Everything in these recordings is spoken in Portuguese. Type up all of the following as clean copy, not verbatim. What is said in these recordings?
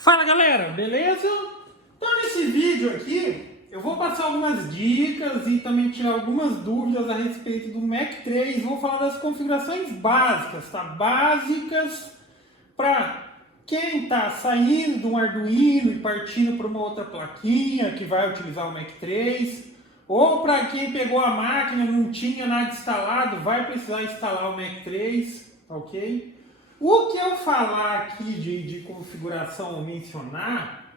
Fala galera, beleza? Então nesse vídeo aqui eu vou passar algumas dicas e também tirar algumas dúvidas a respeito do Mac 3. Vou falar das configurações básicas, tá? Básicas para quem está saindo de um Arduino e partindo para uma outra plaquinha que vai utilizar o Mac 3, ou para quem pegou a máquina e não tinha nada instalado, vai precisar instalar o Mac 3, ok? O que eu falar aqui de configuração ou mencionar,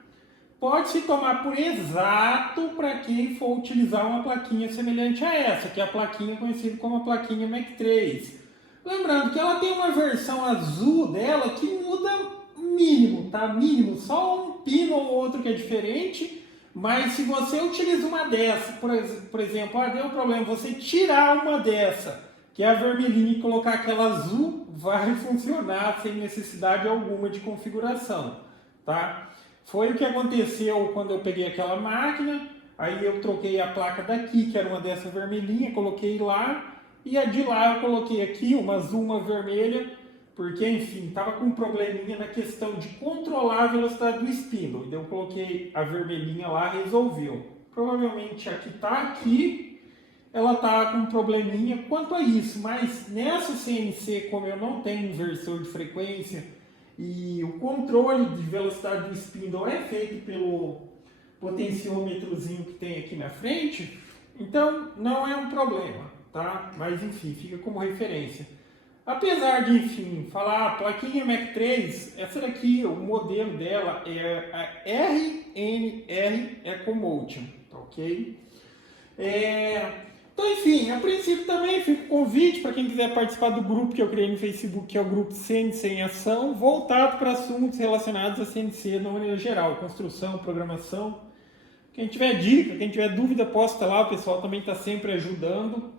pode se tomar por exato para quem for utilizar uma plaquinha semelhante a essa, que é a plaquinha conhecida como a plaquinha Mac 3. Lembrando que ela tem uma versão azul dela que muda mínimo, tá? Mínimo, só um pino ou outro que é diferente, mas se você utiliza uma dessa, por exemplo, deu problema, você tirar uma dessa, que é a vermelhinha, e colocar aquela azul, vai funcionar sem necessidade alguma de configuração, tá? Foi o que aconteceu quando eu peguei aquela máquina, aí eu troquei a placa daqui, que era uma dessa vermelhinha, coloquei lá, e a de lá eu coloquei aqui, uma azul, uma vermelha, porque, enfim, estava com um probleminha na questão de controlar a velocidade do spindle. Então eu coloquei a vermelhinha lá, resolveu. Provavelmente a que está aqui, ela está com um probleminha quanto a isso, mas nessa CNC, como eu não tenho inversor de frequência e o controle de velocidade do spindle é feito pelo potenciômetrozinho que tem aqui na frente, então não é um problema, tá? Mas enfim, fica como referência. Apesar de, enfim, falar a plaquinha Mac 3, essa daqui, o modelo dela é a RNR Ecomotion, tá ok? Então, enfim, a princípio também fica o convite para quem quiser participar do grupo que eu criei no Facebook, que é o grupo CNC em Ação, voltado para assuntos relacionados a CNC de uma maneira geral, construção, programação. Quem tiver dica, quem tiver dúvida, posta lá, o pessoal também está sempre ajudando.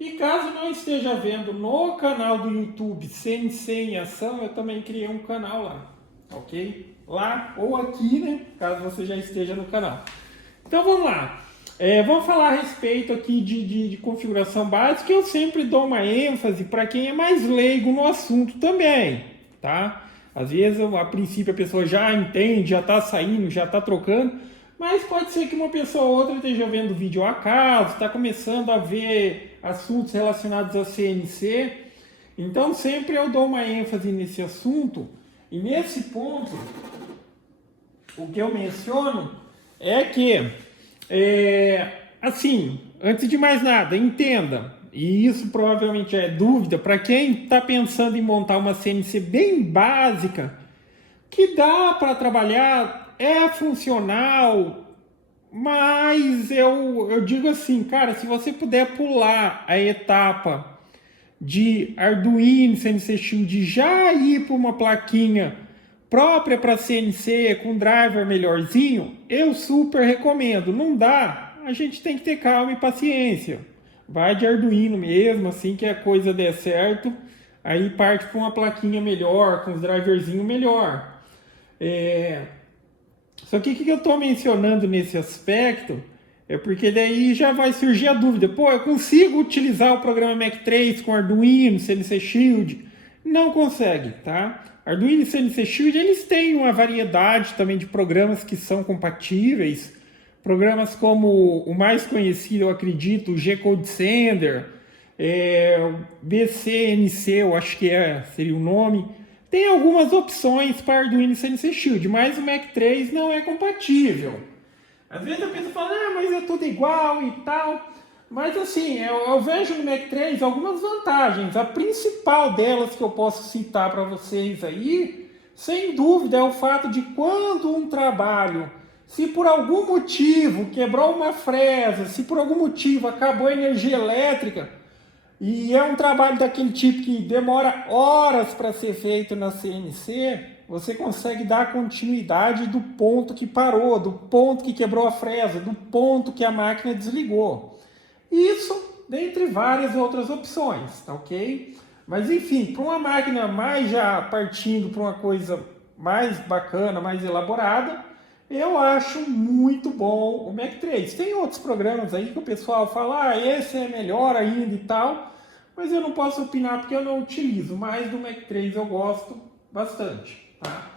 E caso não esteja vendo no canal do YouTube CNC em Ação, eu também criei um canal lá, ok? Lá ou aqui, né? Caso você já esteja no canal. Então vamos lá. Vamos falar a respeito aqui de configuração básica. Eu sempre dou uma ênfase para quem é mais leigo no assunto também, tá? Às vezes, a princípio, a pessoa já entende, já está saindo, já está trocando, mas pode ser que uma pessoa ou outra esteja vendo vídeo ao acaso, está começando a ver assuntos relacionados a CNC. Então, sempre eu dou uma ênfase nesse assunto. E nesse ponto, o que eu menciono é que assim, antes de mais nada, entenda, e isso provavelmente é dúvida, para quem está pensando em montar uma CNC bem básica, que dá para trabalhar, é funcional, mas eu digo assim, cara, se você puder pular a etapa de Arduino, CNC Shield, já ir para uma plaquinha própria para CNC, com driver melhorzinho, eu super recomendo. Não dá, a gente tem que ter calma e paciência. Vai de Arduino mesmo, assim que a coisa der certo, aí parte para uma plaquinha melhor, com os driverzinhos melhor. Só que o que eu estou mencionando nesse aspecto é porque daí já vai surgir a dúvida. Pô, eu consigo utilizar o programa Mac 3 com Arduino, CNC Shield? Não consegue, tá? Arduino e CNC Shield, eles têm uma variedade também de programas que são compatíveis. Programas como o mais conhecido, eu acredito, o G-Code Sender, o BCNC, eu acho que seria o nome. Tem algumas opções para Arduino e CNC Shield, mas o Mac 3 não é compatível. Às vezes a pessoa fala, mas é tudo igual e tal. Mas assim, eu vejo no Mac 3 algumas vantagens. A principal delas que eu posso citar para vocês aí, sem dúvida, é o fato de quando um trabalho, se por algum motivo quebrou uma fresa, se por algum motivo acabou a energia elétrica, e é um trabalho daquele tipo que demora horas para ser feito na CNC, você consegue dar continuidade do ponto que parou, do ponto que quebrou a fresa, do ponto que a máquina desligou. Isso dentre várias outras opções, tá ok? Mas enfim, para uma máquina mais já partindo para uma coisa mais bacana, mais elaborada, eu acho muito bom o Mac 3. Tem outros programas aí que o pessoal fala, esse é melhor ainda e tal, mas eu não posso opinar porque eu não utilizo, mas do Mac 3 eu gosto bastante, tá?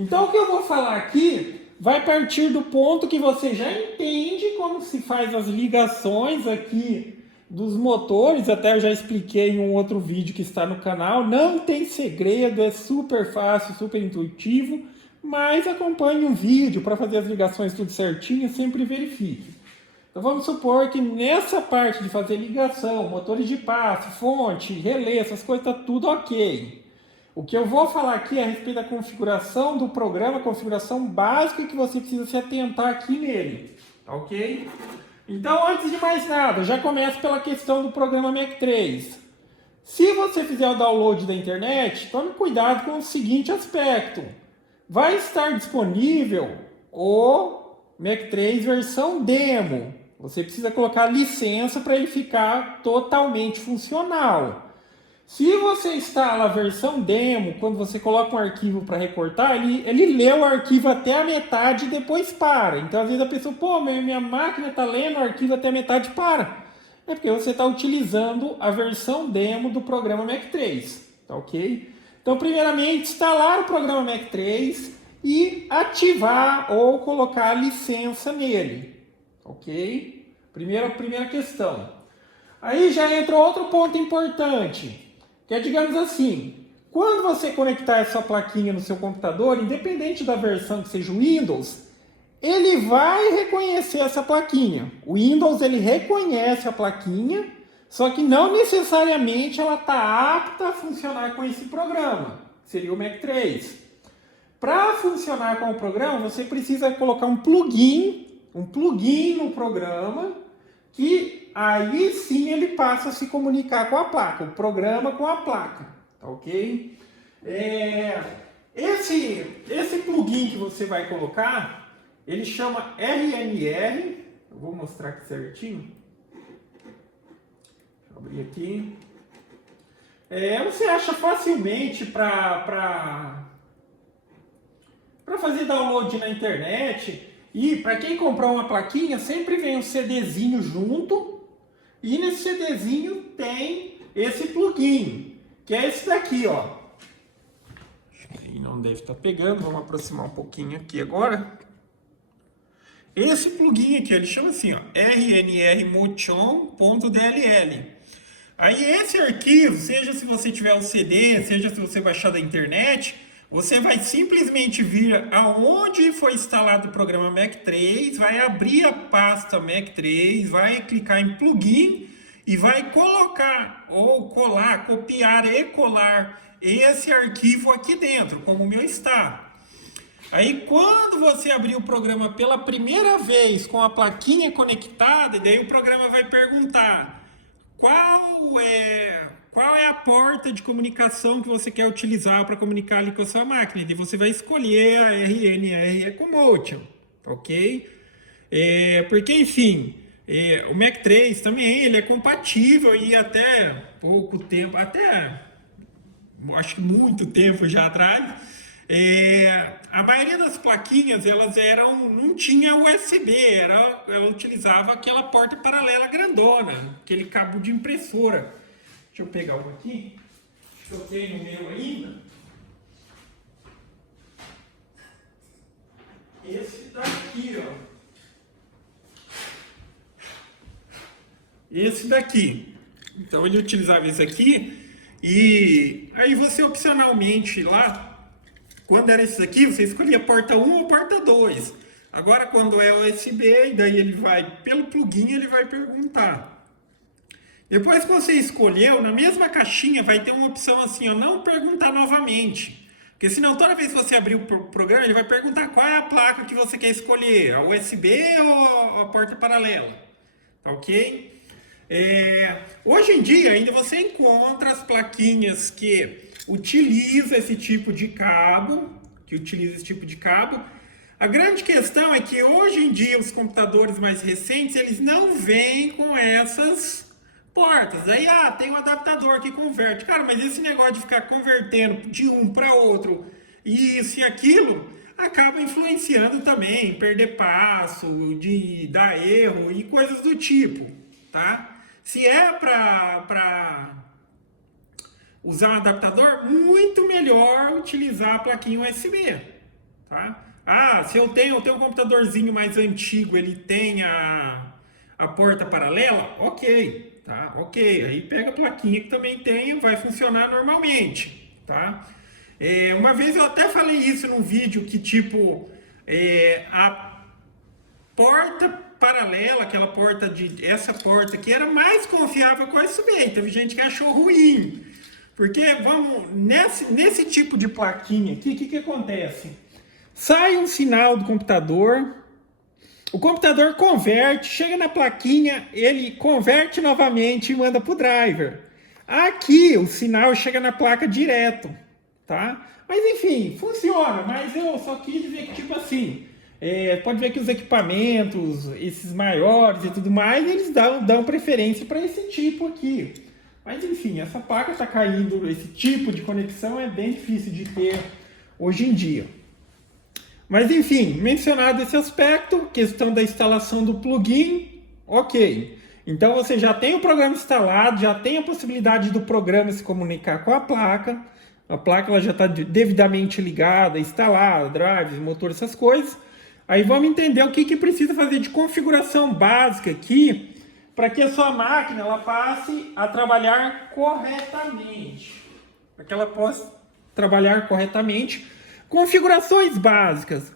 Então o que eu vou falar aqui vai partir do ponto que você já entende como se faz as ligações aqui dos motores, até eu já expliquei em um outro vídeo que está no canal, não tem segredo, é super fácil, super intuitivo, mas acompanhe um vídeo para fazer as ligações tudo certinho, sempre verifique. Então vamos supor que nessa parte de fazer ligação, motores de passe, fonte, relé, essas coisas, tá tudo ok. O que eu vou falar aqui é a respeito da configuração do programa, configuração básica que você precisa se atentar aqui nele, ok? Então, antes de mais nada, já começo pela questão do programa Mac3. Se você fizer o download da internet, tome cuidado com o seguinte aspecto. Vai estar disponível o Mac3 versão demo. Você precisa colocar licença para ele ficar totalmente funcional. Se você instala a versão demo, quando você coloca um arquivo para recortar, ele lê o arquivo até a metade e depois para. Então, às vezes a pessoa, pô, minha máquina está lendo o arquivo até a metade e para. É porque você está utilizando a versão demo do programa Mac3, tá ok? Então, primeiramente, instalar o programa Mac3 e ativar ou colocar a licença nele, ok? Primeira questão. Aí já entra outro ponto importante. Que é, digamos assim, quando você conectar essa plaquinha no seu computador, independente da versão que seja o Windows, ele vai reconhecer essa plaquinha. O Windows ele reconhece a plaquinha, só que não necessariamente ela está apta a funcionar com esse programa, que seria o Mac3. Para funcionar com o programa, você precisa colocar um plugin no programa, que aí sim ele passa a se comunicar com a placa, o programa com a placa, tá ok? Esse plugin que você vai colocar, ele chama RNR, eu vou mostrar aqui certinho, deixa eu abrir aqui, você acha facilmente para fazer download na internet. E para quem comprar uma plaquinha, sempre vem um CDzinho junto. E nesse CDzinho tem esse plugin, que é esse daqui, ó. Aí não deve estar pegando, vamos aproximar um pouquinho aqui agora. Esse plugin aqui, ele chama assim, ó, rnrmotion.dll. Aí esse arquivo, seja se você tiver o CD, seja se você baixar da internet, você vai simplesmente vir aonde foi instalado o programa Mac3, vai abrir a pasta Mac3, vai clicar em plugin e vai colocar ou colar, copiar e colar esse arquivo aqui dentro, como o meu está. Aí quando você abrir o programa pela primeira vez com a plaquinha conectada, daí o programa vai perguntar qual é a porta de comunicação que você quer utilizar para comunicar ali com a sua máquina. E você vai escolher a RNR Ecomotion, ok? Porque, enfim, o Mac3 também ele é compatível e até pouco tempo, até acho que muito tempo já atrás, a maioria das plaquinhas elas não tinha USB, ela utilizava aquela porta paralela grandona, aquele cabo de impressora. Deixa eu pegar uma aqui, que eu tenho no meu ainda. Esse daqui, ó. Esse daqui. Então ele utilizava esse aqui. E aí você opcionalmente lá, quando era esse aqui, você escolhia a porta 1 ou porta 2. Agora quando é USB, daí ele vai, pelo plugin ele vai perguntar. Depois que você escolheu, na mesma caixinha vai ter uma opção assim, ó, não perguntar novamente. Porque senão toda vez que você abrir o programa, ele vai perguntar qual é a placa que você quer escolher, a USB ou a porta paralela. Tá ok? Hoje em dia ainda você encontra as plaquinhas que utilizam esse tipo de cabo, A grande questão é que hoje em dia os computadores mais recentes, eles não vêm com essas portas. Aí, tem um adaptador que converte. Cara, mas esse negócio de ficar convertendo de um para outro, isso e aquilo, acaba influenciando também, perder passo, de dar erro e coisas do tipo, tá? Se é para usar um adaptador, muito melhor utilizar a plaquinha USB, tá? Ah, se eu tenho um computadorzinho mais antigo, ele tem a porta paralela, ok, tá? Ok, aí pega a plaquinha que também tem, vai funcionar normalmente, tá? Uma vez eu até falei isso num vídeo que tipo a porta paralela, essa porta aqui era mais confiável que a USB. Teve gente que achou ruim. Porque, nesse tipo de plaquinha aqui, o que acontece? Sai um sinal do computador, o computador converte, chega na plaquinha, ele converte novamente e manda para o driver. Aqui, o sinal chega na placa direto, tá? Mas, enfim, funciona, mas eu só quis dizer que, tipo assim, pode ver que os equipamentos, esses maiores e tudo mais, eles dão preferência para esse tipo aqui. Mas enfim, essa placa está caindo, esse tipo de conexão é bem difícil de ter hoje em dia. Mas enfim, mencionado esse aspecto, questão da instalação do plugin, ok. Então você já tem o programa instalado, já tem a possibilidade do programa se comunicar com a placa ela já está devidamente ligada, instalada, drives, motor, essas coisas. Aí vamos entender o que precisa fazer de configuração básica aqui para que a sua máquina ela passe a trabalhar corretamente. Para que ela possa trabalhar corretamente. Configurações básicas.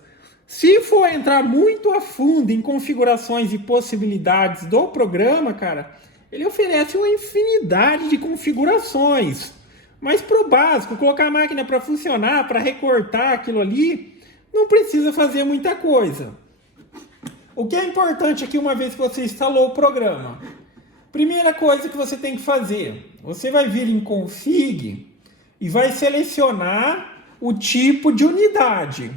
Se for entrar muito a fundo em configurações e possibilidades do programa, cara, ele oferece uma infinidade de configurações. Mas para o básico, colocar a máquina para funcionar, para recortar aquilo ali, não precisa fazer muita coisa. O que é importante aqui, uma vez que você instalou o programa? Primeira coisa que você tem que fazer, você vai vir em Config e vai selecionar o tipo de unidade,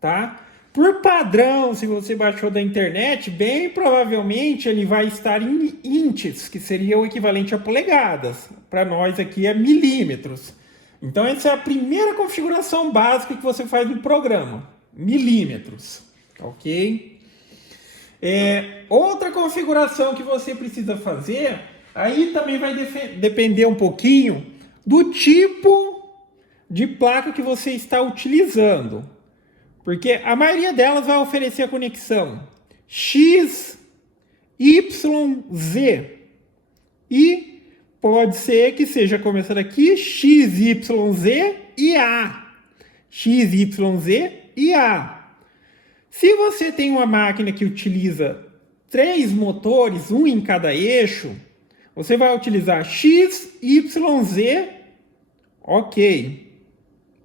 tá? Por padrão, se você baixou da internet, bem provavelmente ele vai estar em inches, que seria o equivalente a polegadas. Para nós aqui é milímetros. Então essa é a primeira configuração básica que você faz no programa. Milímetros, ok? Outra configuração que você precisa fazer, aí também vai depender um pouquinho do tipo de placa que você está utilizando. Porque a maioria delas vai oferecer a conexão X, Y, Z. E pode ser que seja começando aqui X, Y, Z e A. X, Y, Z e A. Se você tem uma máquina que utiliza 3 motores, um em cada eixo, você vai utilizar X, Y, Z, ok.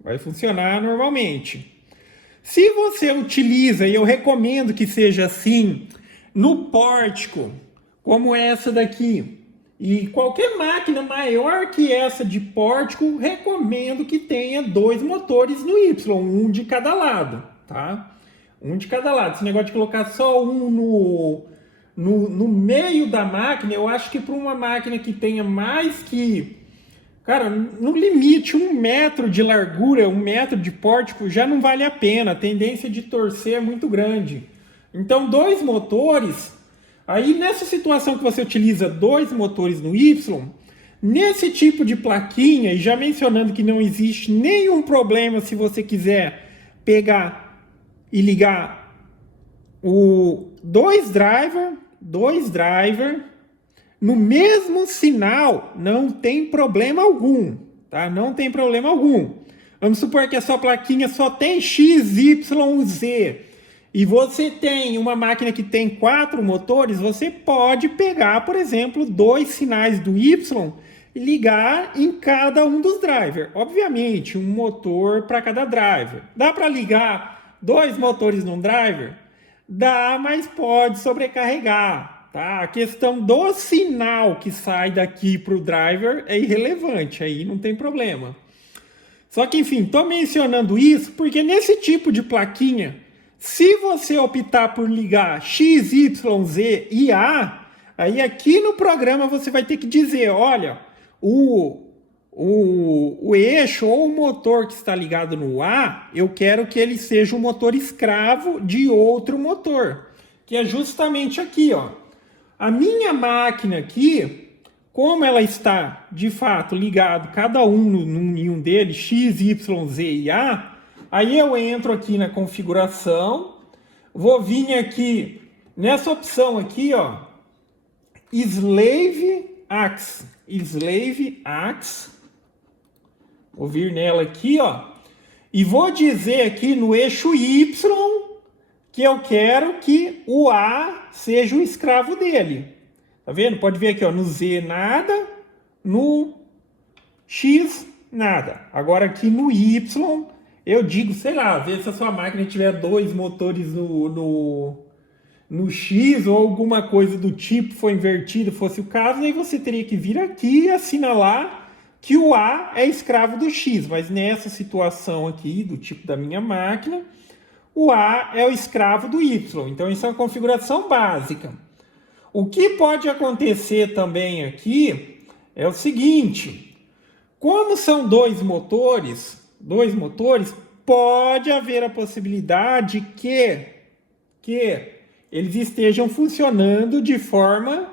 Vai funcionar normalmente. Se você utiliza, e eu recomendo que seja assim, no pórtico, como essa daqui, e qualquer máquina maior que essa de pórtico, recomendo que tenha 2 motores no Y, um de cada lado, tá? Um de cada lado. Esse negócio de colocar só um no meio da máquina, eu acho que para uma máquina que tenha mais que... Cara, no limite, 1 metro de largura, 1 metro de pórtico já não vale a pena. A tendência de torcer é muito grande. Então, 2 motores. Aí, nessa situação que você utiliza 2 motores no Y, nesse tipo de plaquinha, e já mencionando que não existe nenhum problema se você quiser pegar e ligar dois driver, no mesmo sinal, não tem problema algum, tá? Não tem problema algum. Vamos supor que a sua plaquinha só tem X, Y, Z. E você tem uma máquina que tem 4 motores, você pode pegar, por exemplo, 2 sinais do Y e ligar em cada um dos drivers. Obviamente, um motor para cada driver. Dá para ligar 2 motores num driver? Dá, mas pode sobrecarregar. Tá? A questão do sinal que sai daqui para o driver é irrelevante, aí não tem problema. Só que, enfim, estou mencionando isso porque nesse tipo de plaquinha, se você optar por ligar X, Y, Z e A, aí aqui no programa você vai ter que dizer, olha, o eixo ou o motor que está ligado no A, eu quero que ele seja um motor escravo de outro motor, que é justamente aqui, ó. A minha máquina aqui, como ela está, de fato, ligado cada um em um deles, X, Y, Z e A, Aí eu entro aqui na configuração, vou vir aqui nessa opção aqui, ó, Slave Axis, vou vir nela aqui, ó, e vou dizer aqui no eixo Y que eu quero que o A seja o escravo dele. Tá vendo? Pode ver aqui, ó, no Z nada, no X nada. Agora aqui no Y, eu digo, sei lá, às vezes se a sua máquina tiver 2 motores no X ou alguma coisa do tipo, foi invertido, fosse o caso, aí você teria que vir aqui e assinalar que o A é escravo do X. Mas nessa situação aqui, do tipo da minha máquina, o A é o escravo do Y. Então isso é uma configuração básica. O que pode acontecer também aqui é o seguinte: como são dois motores, pode haver a possibilidade que eles estejam funcionando de forma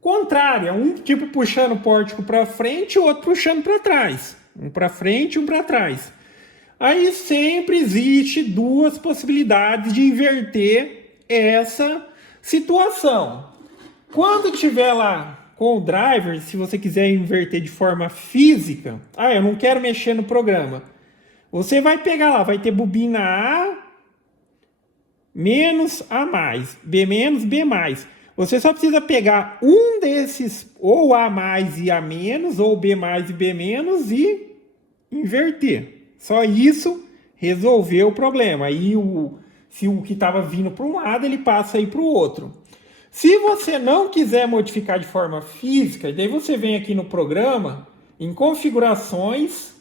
contrária, um tipo puxando o pórtico para frente e o outro puxando para trás, um para frente e um para trás. Aí sempre existe 2 possibilidades de inverter essa situação. Quando tiver lá com o driver, se você quiser inverter de forma física, eu não quero mexer no programa. Você vai pegar lá, vai ter bobina A menos A mais, B menos, B mais. Você só precisa pegar um desses, ou A mais e A menos, ou B mais e B menos, e inverter. Só isso resolveu o problema. Aí se o que estava vindo para um lado, ele passa aí para o outro. Se você não quiser modificar de forma física, daí você vem aqui no programa, em configurações,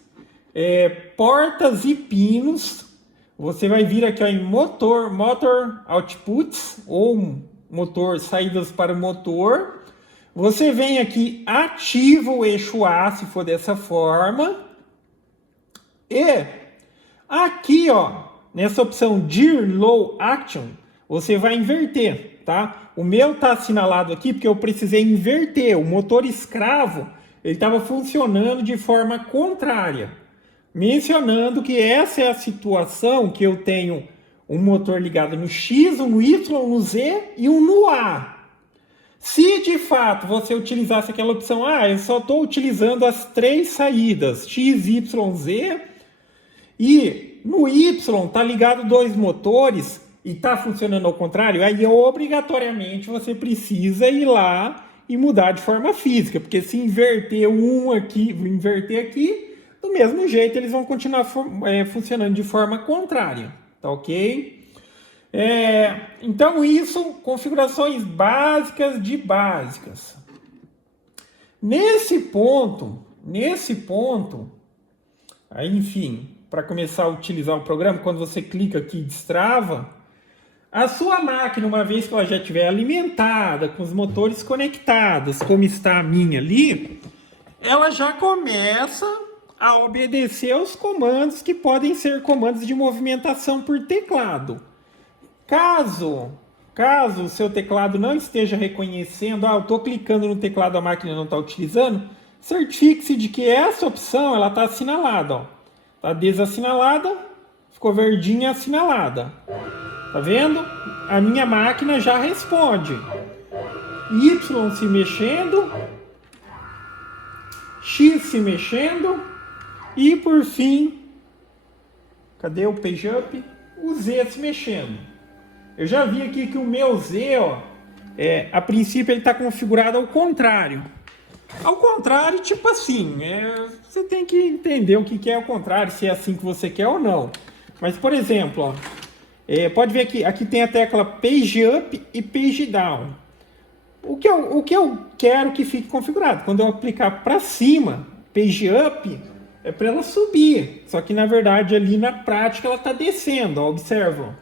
portas e pinos, você vai vir aqui ó, em motor outputs, ou motor, saídas para o motor. Você vem aqui, ativa o eixo A, se for dessa forma. E aqui, ó, nessa opção Gear Low Action, você vai inverter, tá? O meu tá assinalado aqui porque eu precisei inverter. O motor escravo, ele estava funcionando de forma contrária. Mencionando que essa é a situação que eu tenho um motor ligado no X, um no Y, no Z e um no A. Se de fato você utilizasse aquela opção, eu só estou utilizando as 3 saídas, X, Y, Z, e no Y está ligado 2 motores e está funcionando ao contrário, aí obrigatoriamente você precisa ir lá e mudar de forma física, porque se inverter inverter aqui, do mesmo jeito eles vão continuar funcionando de forma contrária, tá ok? Então isso, configurações básicas de básicas. Nesse ponto, aí, enfim, para começar a utilizar o programa, quando você clica aqui e destrava, a sua máquina, uma vez que ela já estiver alimentada, com os motores conectados, como está a minha ali, ela já começa a obedecer aos comandos que podem ser comandos de movimentação por teclado. Caso o seu teclado não esteja reconhecendo, eu estou clicando no teclado, a máquina não está utilizando, certifique-se de que essa opção ela está assinalada. Está desassinalada, ficou verdinha assinalada. Tá vendo? A minha máquina já responde. Y se mexendo, X se mexendo e por fim, cadê o page up? O Z se mexendo. Eu já vi aqui que o meu Z, a princípio ele está configurado ao contrário. Ao contrário, tipo assim, você tem que entender o que é ao contrário, se é assim que você quer ou não. Mas, por exemplo, pode ver que aqui tem a tecla Page Up e Page Down. O que eu quero que fique configurado? Quando eu aplicar para cima, Page Up, é para ela subir. Só que, na verdade, ali na prática, ela está descendo. Observa.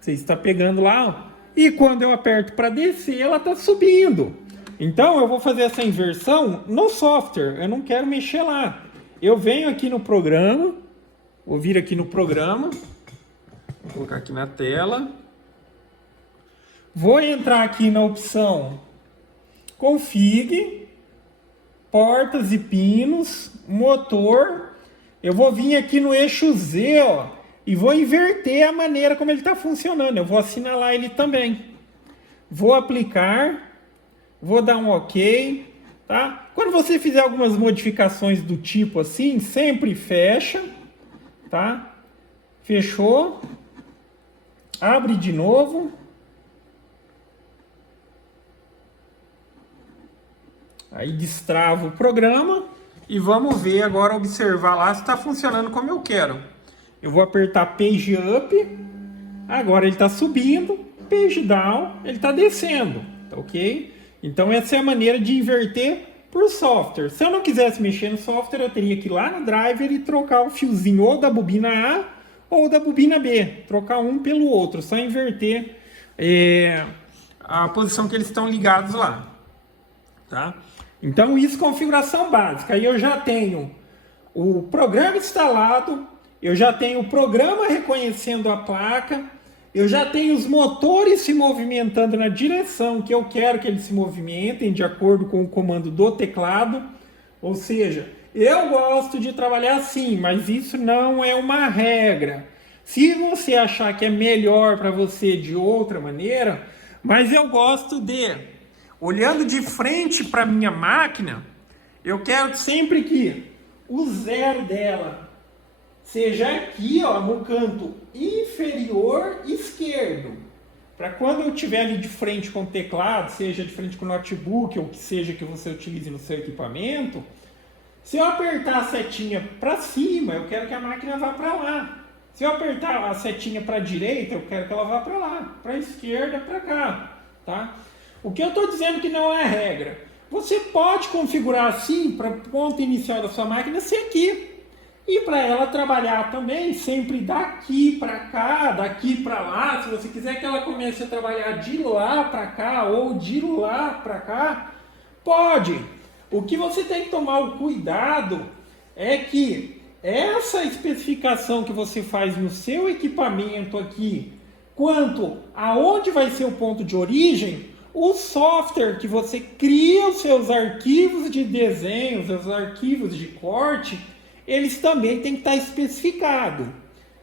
Você está pegando lá. E quando eu aperto para descer, ela está subindo. Então, eu vou fazer essa inversão no software. Eu não quero mexer lá. Eu venho aqui no programa. Vou vir aqui no programa. Vou colocar aqui na tela. Vou entrar aqui na opção Config, portas e pinos, motor. eu vou vir aqui no eixo Z, ó, e vou inverter a maneira como ele está funcionando. Eu vou assinalar ele também. Vou aplicar, vou dar um OK, tá? Quando você fizer algumas modificações do tipo assim, sempre fecha, tá? Fechou. Abre de novo. Aí destrava o programa e vamos ver agora, observar lá se está funcionando como eu quero. Eu vou apertar Page Up, agora ele está subindo, Page Down, ele está descendo, tá ok? Então essa é a maneira de inverter por software. Se eu não quisesse mexer no software, eu teria que ir lá no driver e trocar o fiozinho ou da bobina A ou da bobina B, trocar um pelo outro, só inverter a posição que eles estão ligados lá, tá? Então isso, configuração básica. Aí eu já tenho o programa instalado, eu já tenho o programa reconhecendo a placa, eu já tenho os motores se movimentando na direção que eu quero que eles se movimentem, de acordo com o comando do teclado. Ou seja, eu gosto de trabalhar assim, mas isso não é uma regra. Se você achar que é melhor para você de outra maneira, mas eu gosto de... Olhando de frente para minha máquina, eu quero sempre que o zero dela seja aqui, ó, no canto inferior esquerdo. Para quando eu estiver ali de frente com o teclado, seja de frente com o notebook ou que seja que você utilize no seu equipamento, se eu apertar a setinha para cima, eu quero que a máquina vá para lá. Se eu apertar a setinha para a direita, eu quero que ela vá para lá. Para a esquerda, para cá, tá? O que eu estou dizendo que não é regra. Você pode configurar assim para o ponto inicial da sua máquina ser aqui. E para ela trabalhar também sempre daqui para cá, daqui para lá. Se você quiser que ela comece a trabalhar de lá para cá ou de lá para cá, pode. O que você tem que tomar o cuidado é que essa especificação que você faz no seu equipamento aqui, quanto aonde vai ser o ponto de origem, o software que você cria os seus arquivos de desenho, os seus arquivos de corte, eles também têm que estar especificados.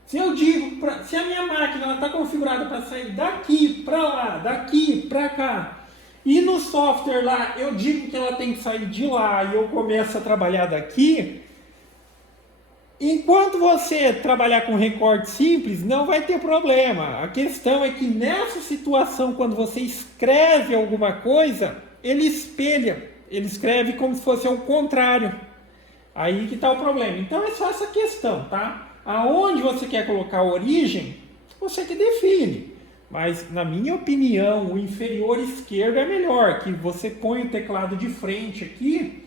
Se eu digo, se a minha máquina está configurada para sair daqui para lá, daqui para cá, e no software lá eu digo que ela tem que sair de lá e eu começo a trabalhar daqui, enquanto você trabalhar com recorte simples, não vai ter problema. A questão é que nessa situação, quando você escreve alguma coisa, ele espelha, ele escreve como se fosse ao contrário. Aí que está o problema. Então é só essa questão, tá? Aonde você quer colocar a origem, você que define. Mas, na minha opinião, o inferior esquerdo é melhor, que você põe o teclado de frente aqui,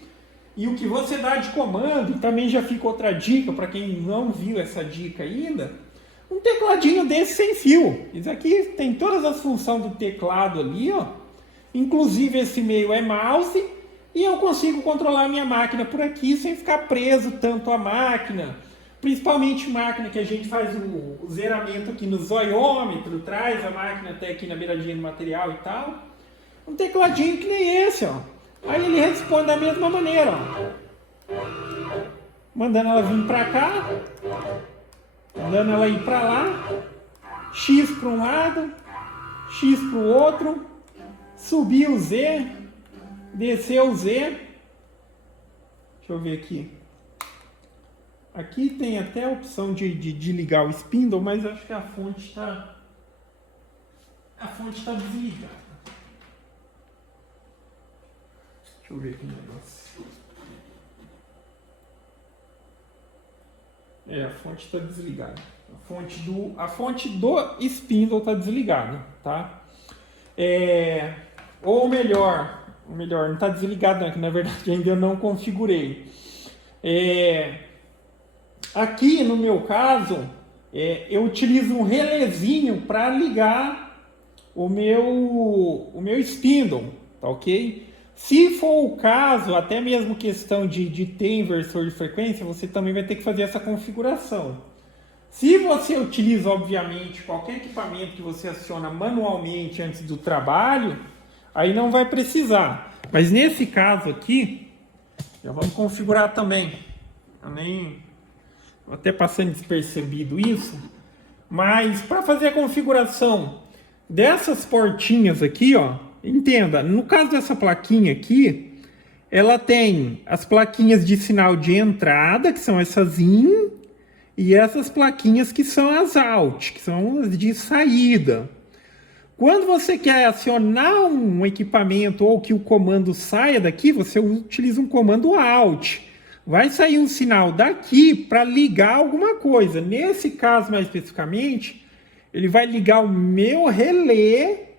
e o que você dá de comando, também já fica outra dica, para quem não viu essa dica ainda, um tecladinho desse sem fio. Isso aqui tem todas as funções do teclado ali, ó. Inclusive esse meio é mouse, e eu consigo controlar a minha máquina por aqui sem ficar preso tanto à máquina. Principalmente máquina que a gente faz o zeramento aqui no zoiômetro, traz a máquina até aqui na beiradinha do material e tal. Um tecladinho que nem esse, ó. Aí ele responde da mesma maneira, ó. Mandando ela vir para cá, mandando ela ir para lá, X para um lado, X para o outro, subir o Z, descer o Z. Deixa eu ver aqui. Aqui tem até a opção de ligar o spindle, mas acho que a fonte está desligada. Deixa eu ver aqui o negócio. A fonte está desligada. A fonte do spindle está desligada, tá? Ou melhor, não está desligado, não, que na verdade ainda eu não configurei. Aqui no meu caso, eu utilizo um relézinho para ligar o meu spindle, tá ok? Se for o caso, até mesmo questão de ter inversor de frequência, você também vai ter que fazer essa configuração. Se você utiliza, obviamente, qualquer equipamento que você aciona manualmente antes do trabalho, aí não vai precisar. Mas nesse caso aqui, já vamos configurar também. até passando despercebido isso, mas para fazer a configuração dessas portinhas aqui, ó, entenda, no caso dessa plaquinha aqui, ela tem as plaquinhas de sinal de entrada, que são essas IN, e essas plaquinhas que são as OUT, que são as de saída. Quando você quer acionar um equipamento ou que o comando saia daqui, você utiliza um comando OUT. Vai sair um sinal daqui para ligar alguma coisa. Nesse caso, mais especificamente, ele vai ligar o meu relé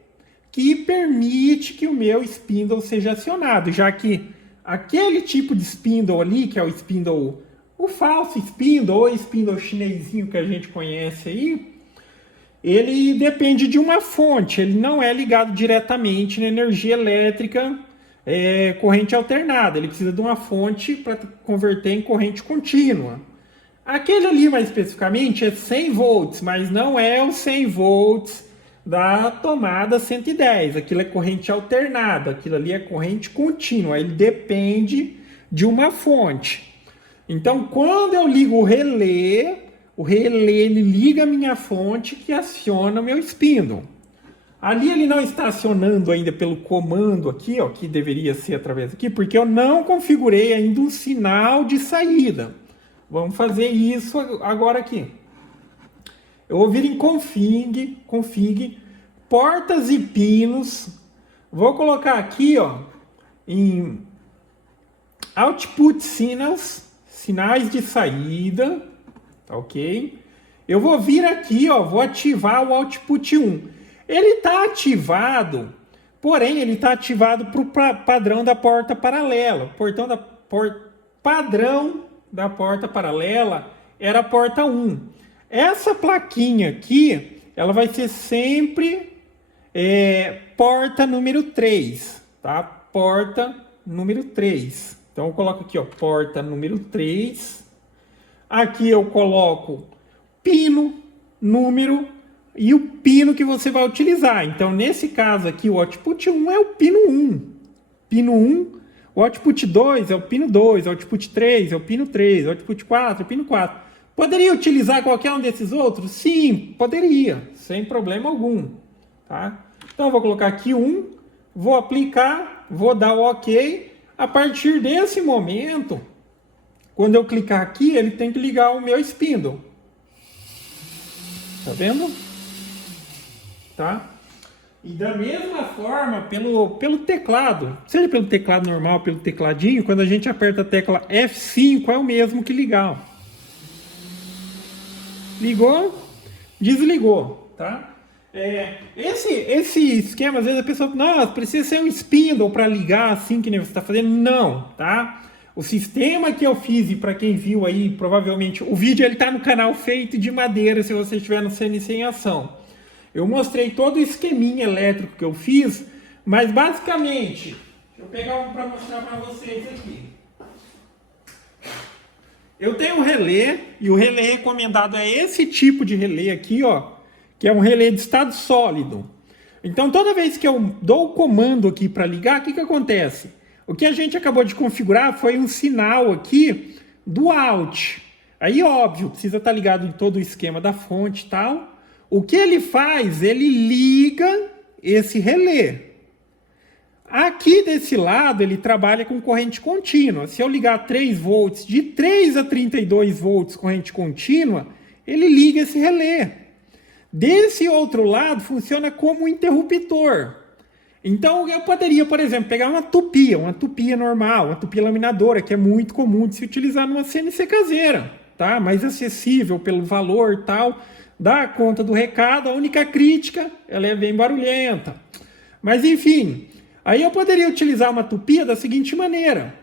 que permite que o meu spindle seja acionado, já que aquele tipo de spindle ali, que é o spindle, o falso spindle ou spindle chinesinho que a gente conhece aí, ele depende de uma fonte, ele não é ligado diretamente na energia elétrica corrente alternada, ele precisa de uma fonte para converter em corrente contínua. Aquele ali, mais especificamente, é 100 volts, mas não é o 100 volts da tomada 110, aquilo é corrente alternada, aquilo ali é corrente contínua, ele depende de uma fonte. Então, quando eu ligo o relé ele liga a minha fonte que aciona o meu spindle. Ali ele não está acionando ainda pelo comando aqui, ó, que deveria ser através aqui, porque eu não configurei ainda um sinal de saída. Vamos fazer isso agora aqui. Eu vou vir em config, portas e pinos. Vou colocar aqui, ó, em output signals, sinais de saída, tá ok? Eu vou vir aqui, ó, vou ativar o output 1. Ele está ativado, porém ele está ativado para o padrão da porta paralela. Padrão da porta paralela era a porta 1. Essa plaquinha aqui, ela vai ser sempre porta número 3, tá? Porta número 3. Então eu coloco aqui, ó, porta número 3. Aqui eu coloco pino, número e o pino que você vai utilizar. Então, nesse caso aqui, o output 1 é o pino 1. Pino 1. O output 2 é o pino 2. O output 3 é o pino 3. O output 4 é o pino 4. Poderia utilizar qualquer um desses outros? Sim, poderia. Sem problema algum. Tá? Então, eu vou colocar aqui 1. Vou aplicar. Vou dar o OK. A partir desse momento, quando eu clicar aqui, ele tem que ligar o meu spindle. Tá vendo? Tá? E da mesma forma, pelo teclado, seja pelo teclado normal, pelo tecladinho, quando a gente aperta a tecla F5, é o mesmo que ligar. Ó. Ligou, desligou, tá? Esse esquema, às vezes a pessoa, nossa, precisa ser um spindle para ligar assim que nem você está fazendo. Não, tá? O sistema que eu fiz, e para quem viu aí, provavelmente, o vídeo ele tá no canal feito de madeira, se você estiver no CNC em ação. Eu mostrei todo o esqueminha elétrico que eu fiz, mas basicamente, deixa eu pegar um para mostrar para vocês aqui. Eu tenho um relé, e o relé recomendado é esse tipo de relé aqui, ó, que é um relé de estado sólido. Então, toda vez que eu dou o comando aqui para ligar, o que acontece? O que a gente acabou de configurar foi um sinal aqui do out. Aí, óbvio, precisa estar ligado em todo o esquema da fonte e tal. O que ele faz? Ele liga esse relé. Aqui desse lado, ele trabalha com corrente contínua. Se eu ligar 3 volts, de 3 a 32 volts corrente contínua, ele liga esse relé. Desse outro lado, funciona como um interruptor. Então, eu poderia, por exemplo, pegar uma tupia normal, uma tupia laminadora, que é muito comum de se utilizar numa CNC caseira, tá? Mais acessível pelo valor e tal, dá conta do recado. A única crítica, ela é bem barulhenta. Mas, enfim, aí eu poderia utilizar uma tupia da seguinte maneira.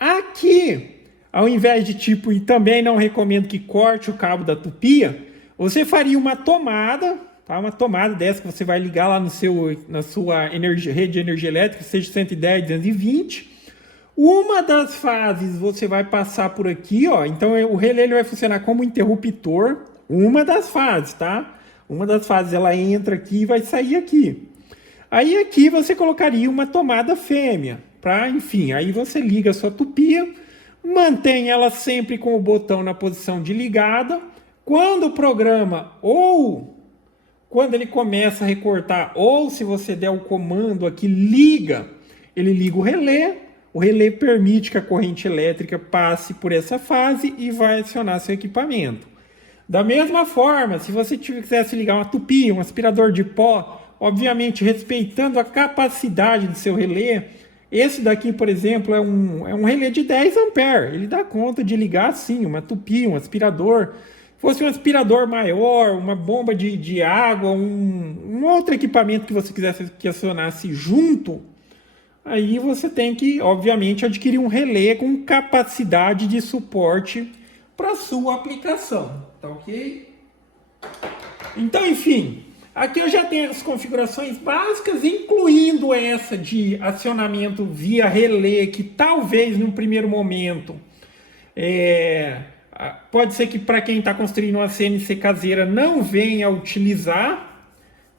Aqui, ao invés de tipo, e também não recomendo que corte o cabo da tupia, você faria uma tomada, tá? Uma tomada dessa que você vai ligar lá na sua rede de energia elétrica, seja 110, 220. Uma das fases você vai passar por aqui, ó. Então o relé ele vai funcionar como interruptor. Uma das fases, tá? Uma das fases ela entra aqui e vai sair aqui. Aí aqui você colocaria uma tomada fêmea, para, enfim, aí você liga a sua tupia. mantém ela sempre com o botão na posição de ligada. Quando o programa ou quando ele começa a recortar, ou se você der o comando aqui, liga, ele liga o relé. O relé permite que a corrente elétrica passe por essa fase e vai acionar seu equipamento. Da mesma forma, se você quisesse ligar uma tupi, um aspirador de pó, obviamente respeitando a capacidade do seu relé, esse daqui, por exemplo, é um relé de 10 amperes. Ele dá conta de ligar, sim, uma tupi, um aspirador. Se fosse um aspirador maior, uma bomba de água, um outro equipamento que você quisesse que acionasse junto, aí você tem que, obviamente, adquirir um relé com capacidade de suporte para sua aplicação, tá ok? Então, enfim, aqui eu já tenho as configurações básicas, incluindo essa de acionamento via relé, que talvez, num primeiro momento, pode ser que para quem está construindo uma CNC caseira não venha a utilizar,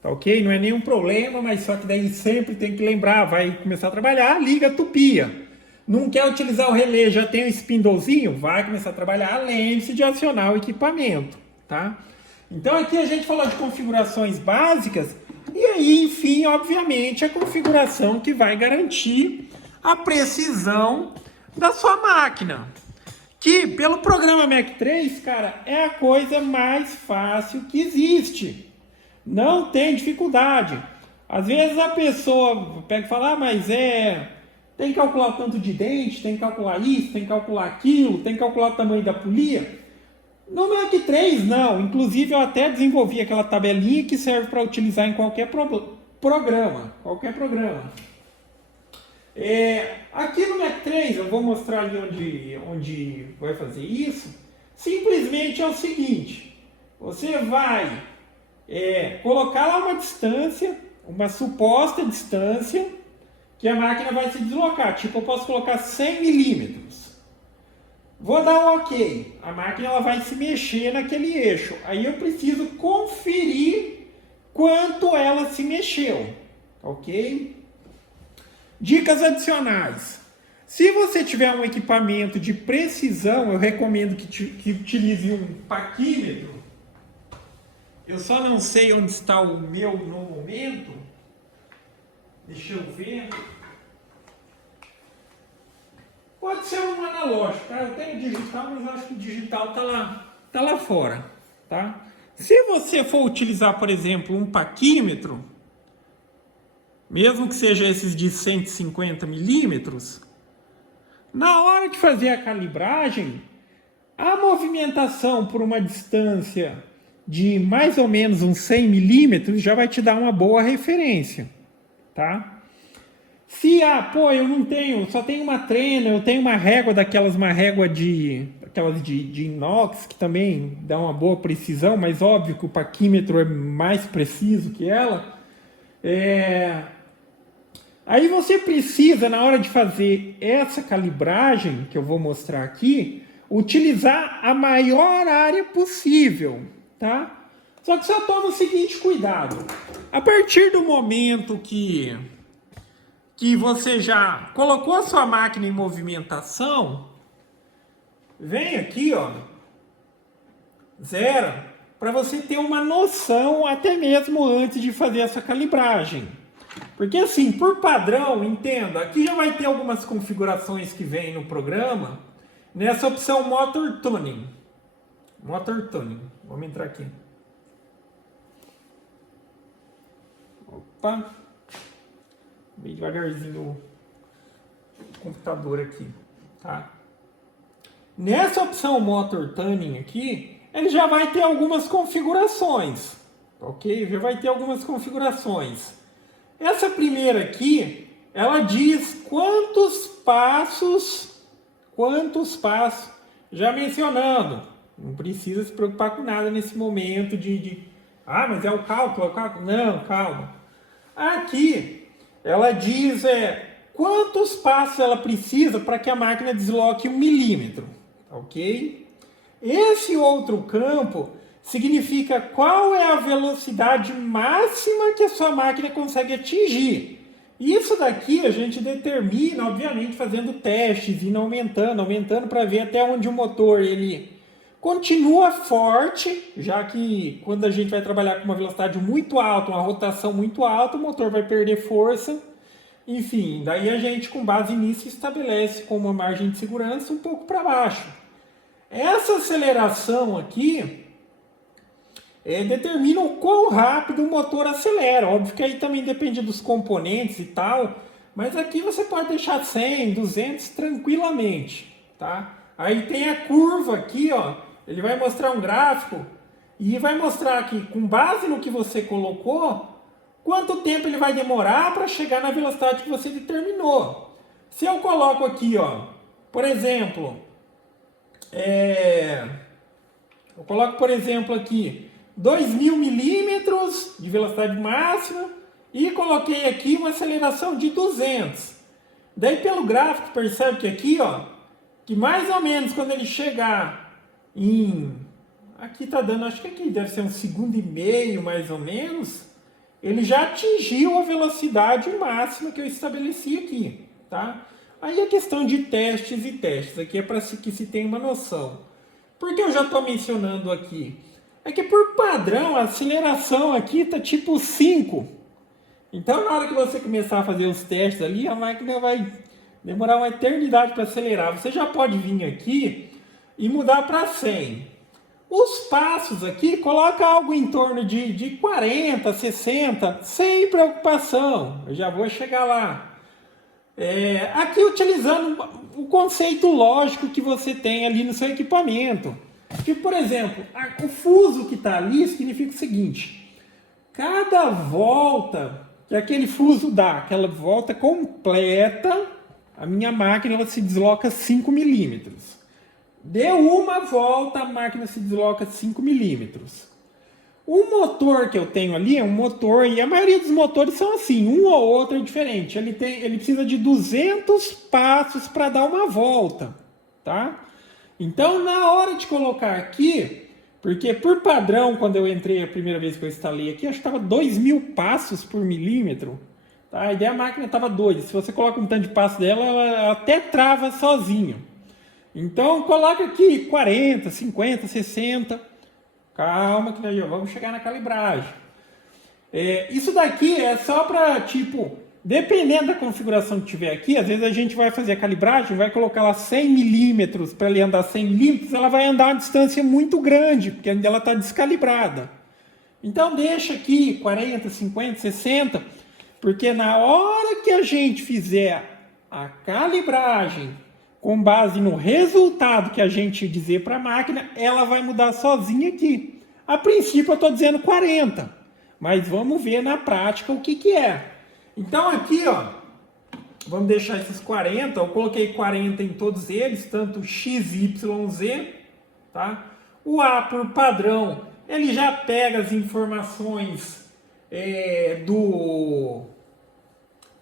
tá ok? Não é nenhum problema, mas só que daí sempre tem que lembrar, vai começar a trabalhar, liga a tupia. Não quer utilizar o relé, já tem um spindlezinho, vai começar a trabalhar, lembre-se de acionar o equipamento, tá? Então aqui a gente falou de configurações básicas, e aí, enfim, obviamente, a configuração que vai garantir a precisão da sua máquina. Que pelo programa Mac 3, cara, é a coisa mais fácil que existe. Não tem dificuldade. Às vezes a pessoa pega e fala, mas tem que calcular o tanto de dente, tem que calcular isso, tem que calcular aquilo, tem que calcular o tamanho da polia. No Mac 3 não. Inclusive eu até desenvolvi aquela tabelinha que serve para utilizar em qualquer programa. Aqui no Mac 3, eu vou mostrar ali onde vai fazer isso. Simplesmente é o seguinte: você vai colocar lá uma distância, uma suposta distância, que a máquina vai se deslocar. Tipo, eu posso colocar 100 milímetros. Vou dar um OK. A máquina ela vai se mexer naquele eixo. Aí eu preciso conferir quanto ela se mexeu. Ok? Dicas adicionais. Se você tiver um equipamento de precisão, eu recomendo que utilize um paquímetro. Eu só não sei onde está o meu no momento. Deixa eu ver. Pode ser um analógico, tá? Eu tenho digital, mas acho que o digital tá lá fora, tá? Se você for utilizar, por exemplo, um paquímetro, mesmo que seja esses de 150 milímetros, na hora de fazer a calibragem, a movimentação por uma distância de mais ou menos uns 100 milímetros já vai te dar uma boa referência, tá? Se, eu não tenho, só tenho uma trena, eu tenho uma régua uma régua de inox, que também dá uma boa precisão, mas óbvio que o paquímetro é mais preciso que ela. Aí você precisa, na hora de fazer essa calibragem, que eu vou mostrar aqui, utilizar a maior área possível, tá? Só que só toma o seguinte cuidado. A partir do momento que você já colocou a sua máquina em movimentação, vem aqui, ó, zero, para você ter uma noção até mesmo antes de fazer essa calibragem. Porque assim, por padrão, entenda, aqui já vai ter algumas configurações que vem no programa, nessa opção Motor Tuning. Vamos entrar aqui. Opa! Bem devagarzinho o computador aqui, tá? Nessa opção Motor Tuning aqui, ele já vai ter algumas configurações, ok? Já vai ter algumas configurações. Essa primeira aqui, ela diz quantos passos, já mencionando, não precisa se preocupar com nada nesse momento mas é o cálculo, não, calma. Aqui, ela diz quantos passos ela precisa para que a máquina desloque 1 milímetro, ok? Esse outro campo significa qual é a velocidade máxima que a sua máquina consegue atingir. Isso daqui a gente determina, obviamente, fazendo testes, indo aumentando para ver até onde o motor ele continua forte, já que quando a gente vai trabalhar com uma velocidade muito alta, uma rotação muito alta, o motor vai perder força. Enfim, daí a gente, com base nisso, estabelece como uma margem de segurança um pouco para baixo. Essa aceleração aqui determina o quão rápido o motor acelera. Óbvio que aí também depende dos componentes e tal, mas aqui você pode deixar 100, 200 tranquilamente, tá? Aí tem a curva aqui, ó, ele vai mostrar um gráfico e vai mostrar aqui, com base no que você colocou, quanto tempo ele vai demorar para chegar na velocidade que você determinou. Se eu coloco aqui, ó, por exemplo, eu coloco, por exemplo, aqui 2.000 milímetros de velocidade máxima e coloquei aqui uma aceleração de 200. Daí pelo gráfico percebe que aqui, ó, que mais ou menos quando ele chegar em... Aqui tá dando, acho que aqui deve ser 1,5 segundos mais ou menos. Ele já atingiu a velocidade máxima que eu estabeleci aqui, tá? Aí a questão de testes e testes, aqui é para que se tenha uma noção. Por que eu já estou mencionando aqui? É que por padrão a aceleração aqui está tipo 5. Então na hora que você começar a fazer os testes ali, a máquina vai demorar uma eternidade para acelerar. Você já pode vir aqui e mudar para 100. Os passos aqui, coloca algo em torno de 40, 60, sem preocupação. Eu já vou chegar lá. Aqui utilizando o conceito lógico que você tem ali no seu equipamento. Tipo, por exemplo, o fuso que está ali significa o seguinte: cada volta que aquele fuso dá, aquela volta completa, a minha máquina ela se desloca 5 milímetros. Deu uma volta, a máquina se desloca 5 milímetros. O motor que eu tenho ali é um motor, e a maioria dos motores são assim, um ou outro é diferente. Ele precisa de 200 passos para dar uma volta, tá? Então, na hora de colocar aqui, porque por padrão, quando eu entrei a primeira vez que eu instalei aqui, acho que estava 2.000 passos por milímetro. Tá? A ideia da máquina estava doida. Se você coloca um tanto de passo dela, ela até trava sozinho. Então, coloca aqui 40, 50, 60. Calma que nós já vamos chegar na calibragem. Isso daqui é só para, tipo, dependendo da configuração que tiver aqui, às vezes a gente vai fazer a calibragem, vai colocar lá 100 milímetros para ele andar 100 milímetros, ela vai andar uma distância muito grande, porque ela está descalibrada. Então deixa aqui 40, 50, 60, porque na hora que a gente fizer a calibragem com base no resultado que a gente dizer para a máquina, ela vai mudar sozinha aqui. A princípio eu estou dizendo 40, mas vamos ver na prática o que é. Então aqui, ó, vamos deixar esses 40, eu coloquei 40 em todos eles, tanto X, Y, Z, tá? O A por padrão, ele já pega as informações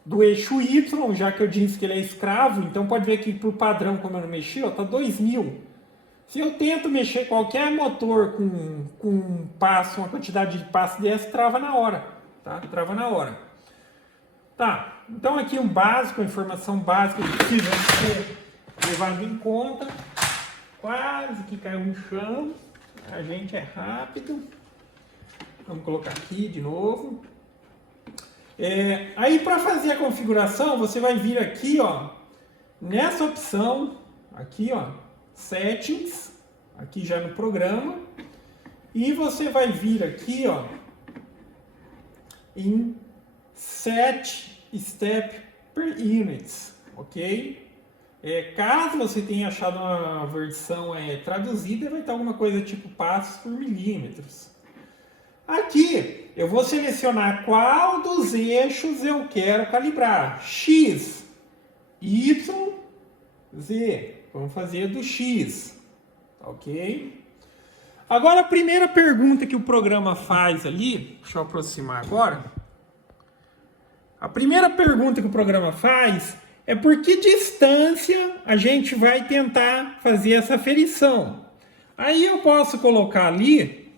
do eixo Y, já que eu disse que ele é escravo, então pode ver que por padrão, como eu não mexi, ó, tá 2.000. Se eu tento mexer qualquer motor com um passo, uma quantidade de passo dessa, trava na hora, tá? Trava na hora. Tá, então aqui um básico, a informação básica que precisa ser levado em conta. Quase que caiu no chão, a gente é rápido. Vamos colocar aqui de novo. Aí para fazer a configuração, você vai vir aqui, ó, nessa opção, aqui, ó, Settings, aqui já no programa, e você vai vir aqui, ó, em Set Step per Units, ok? Caso você tenha achado uma versão traduzida, vai estar alguma coisa tipo passos por milímetros. Aqui eu vou selecionar qual dos eixos eu quero calibrar. X, Y, Z. Vamos fazer do X, ok? Agora a primeira pergunta que o programa faz ali, deixa eu aproximar agora. A primeira pergunta que o programa faz é por que distância a gente vai tentar fazer essa aferição. Aí eu posso colocar ali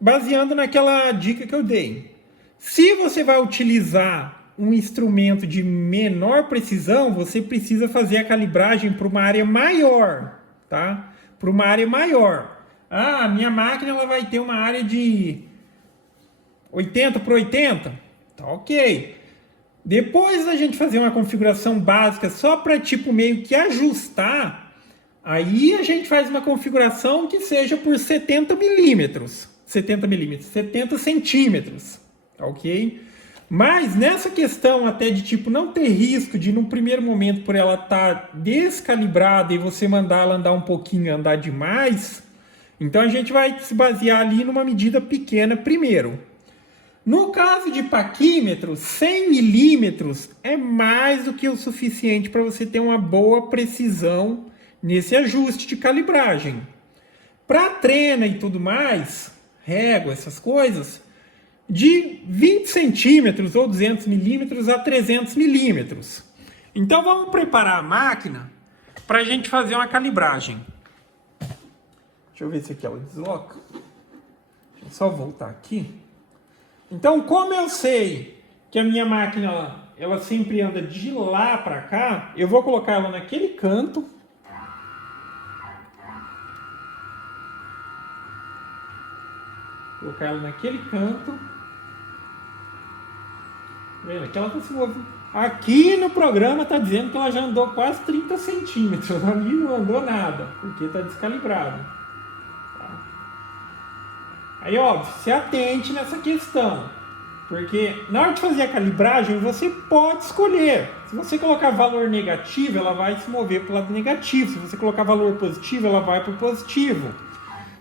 baseando naquela dica que eu dei. Se você vai utilizar um instrumento de menor precisão, você precisa fazer a calibragem para uma área maior, tá? Para uma área maior. Ah, minha máquina ela vai ter uma área de 80 por 80? Tá ok. Depois da gente fazer uma configuração básica só para tipo meio que ajustar, aí a gente faz uma configuração que seja por 70 milímetros. 70 centímetros, tá ok? Mas nessa questão até de tipo não ter risco de num primeiro momento por ela estar descalibrada e você mandar ela andar um pouquinho, andar demais, então a gente vai se basear ali numa medida pequena primeiro. No caso de paquímetro, 100 milímetros é mais do que o suficiente para você ter uma boa precisão nesse ajuste de calibragem. Para treina e tudo mais, régua, essas coisas, de 20 centímetros ou 200 milímetros a 300 milímetros. Então vamos preparar a máquina para a gente fazer uma calibragem. Deixa eu ver se aqui ela desloca. Deixa eu só voltar aqui. Então, como eu sei que a minha máquina ela sempre anda de lá para cá, eu vou colocar ela naquele canto. Colocar ela naquele canto. Vendo? Aqui ela está se movendo. Aqui no programa está dizendo que ela já andou quase 30 centímetros. Ali não andou nada, porque está descalibrado. Tá? Aí, óbvio, se atente nessa questão. Porque na hora de fazer a calibragem, você pode escolher. Se você colocar valor negativo, ela vai se mover para o lado negativo. Se você colocar valor positivo, ela vai para o positivo.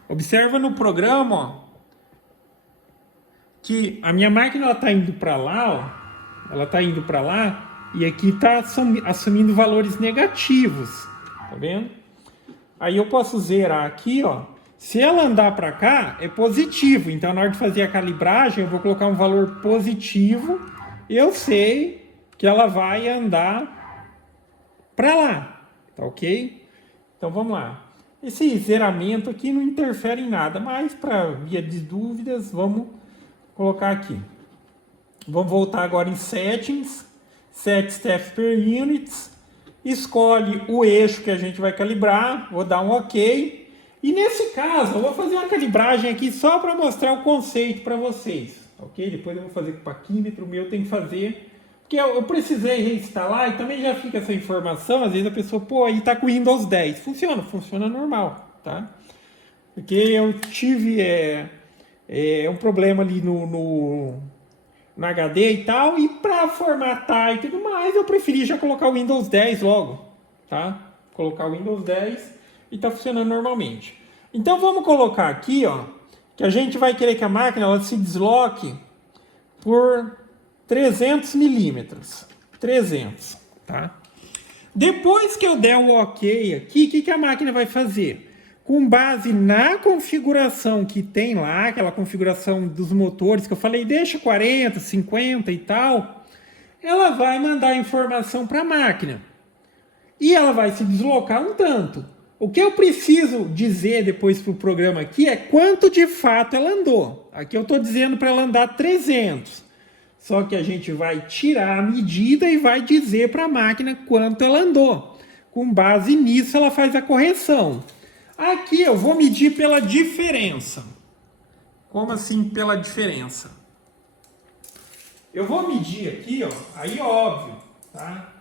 Observa no programa, ó, que a minha máquina está indo para lá, ó. Ela está indo para lá e aqui está assumindo valores negativos. Tá vendo? Aí eu posso zerar aqui, ó. Se ela andar para cá, é positivo. Então, na hora de fazer a calibragem, eu vou colocar um valor positivo. Eu sei que ela vai andar para lá. Tá ok? Então, vamos lá. Esse zeramento aqui não interfere em nada, mas para via de dúvidas, vamos colocar aqui. Vamos voltar agora em Settings, Set Step per Units, escolhe o eixo que a gente vai calibrar, vou dar um OK. E nesse caso, eu vou fazer uma calibragem aqui só para mostrar o conceito para vocês, ok? Depois eu vou fazer com o paquímetro, o meu tem que fazer, porque eu precisei reinstalar e também já fica essa informação, às vezes a pessoa, pô, aí tá com o Windows 10. Funciona normal, tá? Porque eu tive um problema ali no HD e tal, e para formatar e tudo mais, eu preferi já colocar o Windows 10 logo, tá? Colocar o Windows 10 e tá funcionando normalmente. Então vamos colocar aqui, ó, que a gente vai querer que a máquina ela se desloque por 300 milímetros. 300, tá? Depois que eu der o OK aqui, o que a máquina vai fazer? Com base na configuração que tem lá, aquela configuração dos motores que eu falei, deixa 40, 50 e tal, ela vai mandar a informação para a máquina. E ela vai se deslocar um tanto. O que eu preciso dizer depois para o programa aqui é quanto de fato ela andou. Aqui eu estou dizendo para ela andar 300. Só que a gente vai tirar a medida e vai dizer para a máquina quanto ela andou. Com base nisso ela faz a correção. Aqui eu vou medir pela diferença. Como assim pela diferença? Eu vou medir aqui, ó, aí óbvio, tá?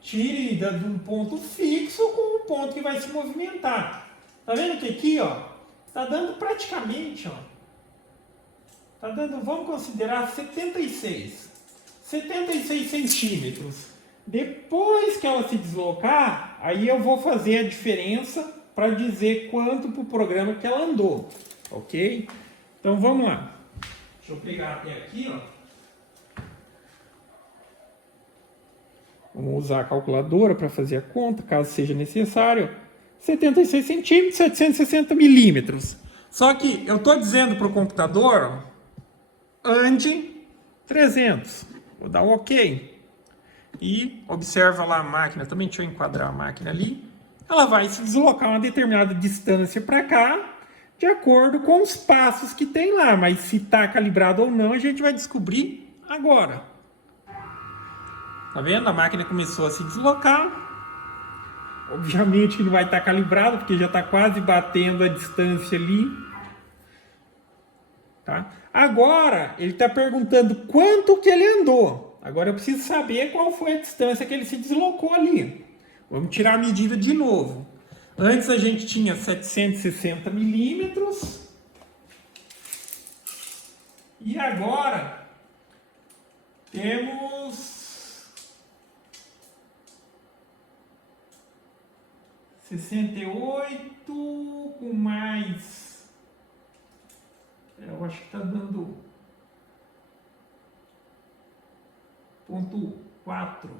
Tire de um ponto fixo com um ponto que vai se movimentar. Tá vendo que aqui, ó, tá dando praticamente, ó, tá dando, vamos considerar 76 centímetros. Depois que ela se deslocar, aí eu vou fazer a diferença para dizer quanto para o programa que ela andou, ok? Então vamos lá. Deixa eu pegar até aqui, ó. Vamos usar a calculadora para fazer a conta, caso seja necessário. 76 centímetros, 760 milímetros. Só que eu estou dizendo para o computador, ó, ande 300. Vou dar um OK. E observa lá a máquina, também deixa eu enquadrar a máquina ali. Ela vai se deslocar uma determinada distância para cá. de acordo com os passos que tem lá. Mas se está calibrado ou não, a gente vai descobrir agora. Tá vendo? A máquina começou a se deslocar. Obviamente que não vai estar calibrado, porque já está quase batendo a distância ali. Tá? Agora, ele está perguntando quanto que ele andou. Agora eu preciso saber qual foi a distância que ele se deslocou ali. Vamos tirar a medida de novo. Antes a gente tinha 760 milímetros. E agora temos 68 com mais... Eu acho que está dando ponto 4.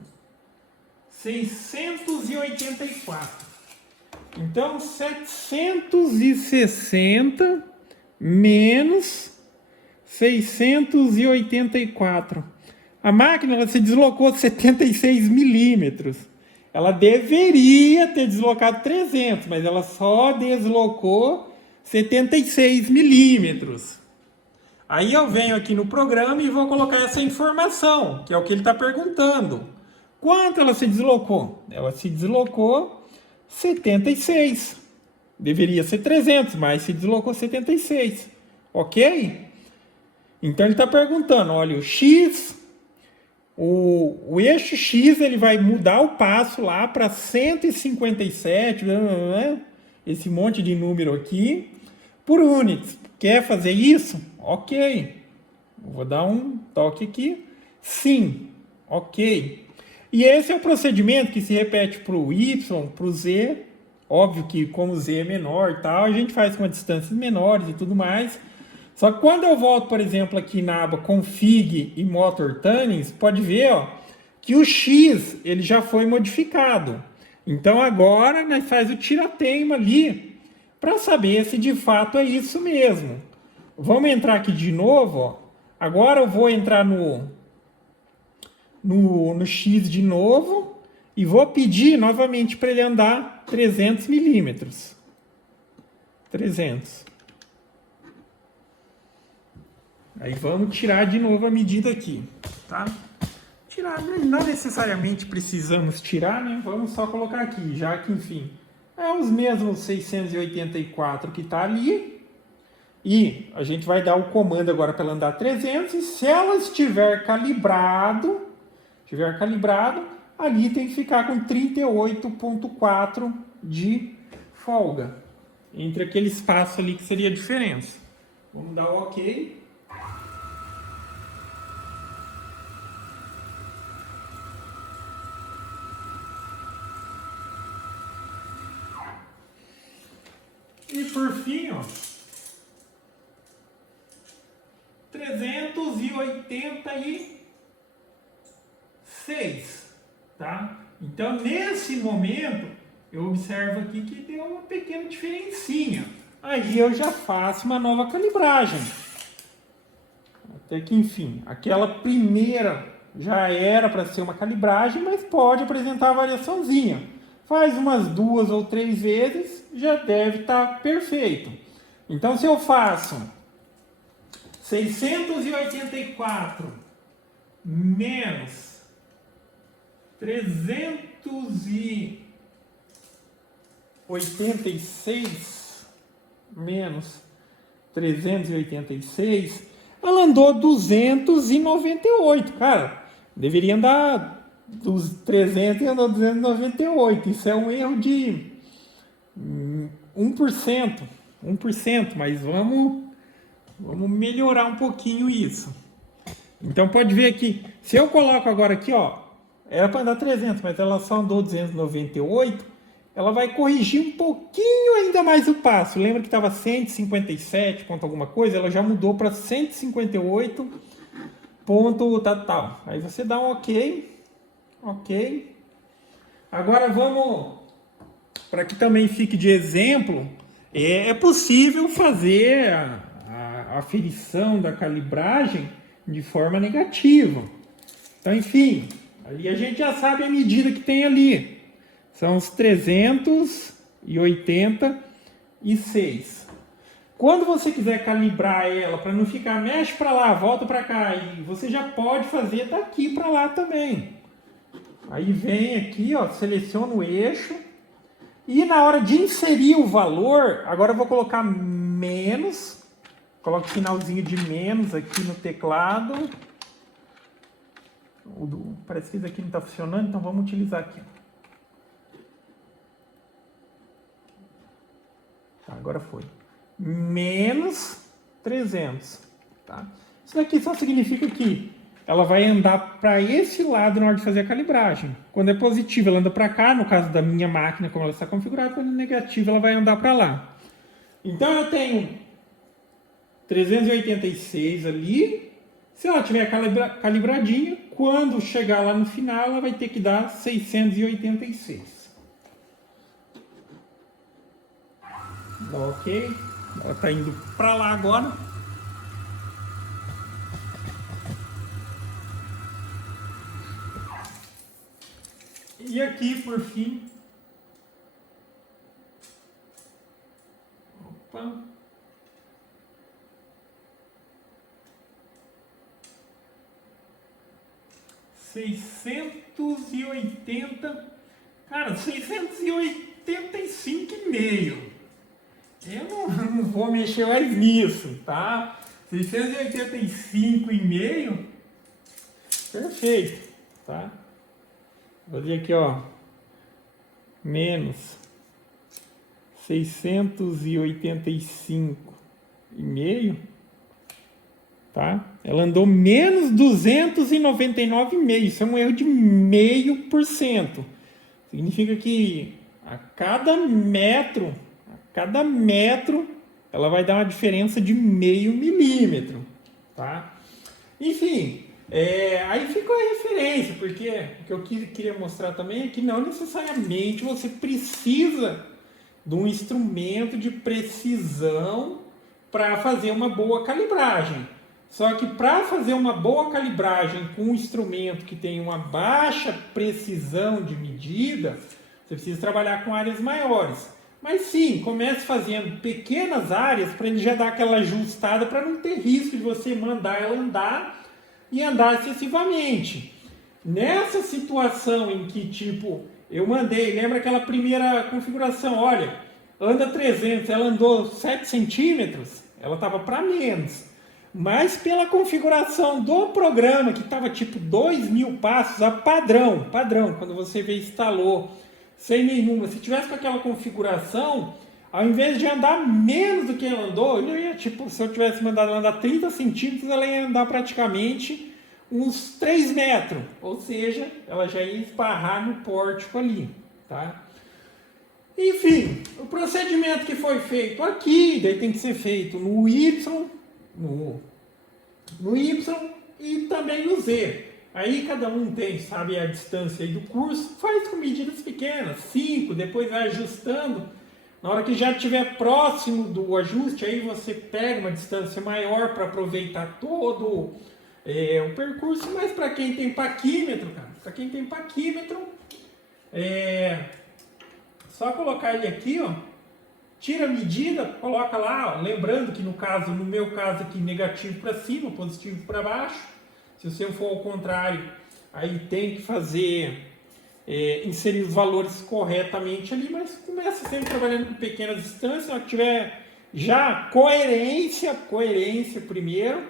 684. Então, 760 menos 684. A máquina ela se deslocou 76 milímetros. Ela deveria ter deslocado 300, mas ela só deslocou 76 milímetros. Aí eu venho aqui no programa e vou colocar essa informação, que é o que ele está perguntando. Quanto ela se deslocou? Ela se deslocou 76. Deveria ser 300, mas se deslocou 76. Ok? Então ele está perguntando, olha, o X, o eixo X ele vai mudar o passo lá para 157, esse monte de número aqui, por units. Quer fazer isso? Ok. Vou dar um toque aqui. Sim. Ok. E esse é o procedimento que se repete para o Y, para o Z. Óbvio que como o Z é menor e tal, a gente faz com distâncias menores e tudo mais. Só que quando eu volto, por exemplo, aqui na aba Config e Motor Tunings, pode ver ó, que o X ele já foi modificado. Então agora nós faz o tira-teima ali para saber se de fato é isso mesmo. Vamos entrar aqui de novo. Ó. Agora eu vou entrar no X de novo e vou pedir novamente para ele andar 300 milímetros. 300. Aí vamos tirar de novo a medida aqui, tá? Tirar, não necessariamente precisamos tirar, né? Vamos só colocar aqui, já que, enfim, é os mesmos 684 que está ali. E a gente vai dar o comando agora para ela andar 300. E se ela estiver calibrado, ali tem que ficar com 38,4 de folga. Entre aquele espaço ali que seria a diferença. Vamos dar o OK. E por fim, ó, 386, tá? Então, nesse momento, eu observo aqui que deu uma pequena diferencinha. Aí eu já faço uma nova calibragem. Até que, enfim, aquela primeira já era para ser uma calibragem, mas pode apresentar variaçãozinha. Faz umas 2 ou 3 vezes, já deve estar perfeito. Então, se eu faço 684 menos 386 menos 386, ela andou 298, cara. Deveria andar dos 300 e andou 298. Isso é um erro de 1%, mas vamos melhorar um pouquinho isso. Então pode ver aqui, se eu coloco agora aqui, ó, era para andar 300, mas ela só andou 298, ela vai corrigir um pouquinho ainda mais o passo. Lembra que estava 157 ponto alguma coisa? Ela já mudou para 158 ponto tal. Aí você dá um OK. Ok. Agora vamos, para que também fique de exemplo, é possível fazer a aferição da calibragem de forma negativa. Então, enfim, ali a gente já sabe a medida que tem ali. São os 386. Quando você quiser calibrar ela para não ficar mexe para lá, volta para cá, e você já pode fazer daqui para lá também. Aí vem aqui, ó, seleciona o eixo e na hora de inserir o valor, agora eu vou colocar menos, coloco o sinalzinho de menos aqui no teclado. Parece que isso aqui não está funcionando, então vamos utilizar aqui. Tá, agora foi. Menos 300. Tá? Isso daqui só significa que ela vai andar para esse lado na hora de fazer a calibragem. Quando é positivo, ela anda para cá, no caso da minha máquina, como ela está configurada. Quando é negativo, ela vai andar para lá. Então eu tenho 386 ali. Se ela tiver calibradinha, quando chegar lá no final, ela vai ter que dar 686. Ok? Ela está indo para lá agora. E aqui, por fim... Opa... 680, cara, 685,5. Eu não vou mexer mais nisso, tá? 685,5, perfeito, tá? Vou fazer aqui, ó, menos 685,5, tá? Ela andou menos 299,5. Isso é um erro de 0,5%. Significa que a cada metro, ela vai dar uma diferença de 0,5 milímetro, tá? Enfim, aí ficou a referência, porque o que eu queria mostrar também é que não necessariamente você precisa de um instrumento de precisão para fazer uma boa calibragem. Só que para fazer uma boa calibragem com um instrumento que tem uma baixa precisão de medida, você precisa trabalhar com áreas maiores. Mas sim, comece fazendo pequenas áreas para ele já dar aquela ajustada para não ter risco de você mandar ela andar e andar excessivamente. Nessa situação em que, tipo, eu mandei, lembra aquela primeira configuração, olha, anda 300, ela andou 7 centímetros, ela estava para menos. Mas pela configuração do programa, que estava tipo 2.000 passos, a padrão, quando você instalou sem nenhuma, se tivesse com aquela configuração, ao invés de andar menos do que ela andou, eu ia, tipo, se eu tivesse mandado ela andar 30 centímetros, ela ia andar praticamente uns 3 metros, ou seja, ela já ia esbarrar no pórtico ali, tá? Enfim, o procedimento que foi feito aqui, daí tem que ser feito no Y, no Y e também no Z. Aí cada um tem, sabe, a distância aí do curso, faz com medidas pequenas, 5, depois vai ajustando. Na hora que já estiver próximo do ajuste, aí você pega uma distância maior para aproveitar todo o percurso. Mas para quem tem paquímetro, só colocar ele aqui, ó. Tira a medida, coloca lá, ó, lembrando que no meu caso aqui, negativo para cima, positivo para baixo. Se o seu for ao contrário, aí tem que fazer, inserir os valores corretamente ali, mas começa sempre trabalhando com pequenas distâncias. Na hora que tiver já coerência primeiro,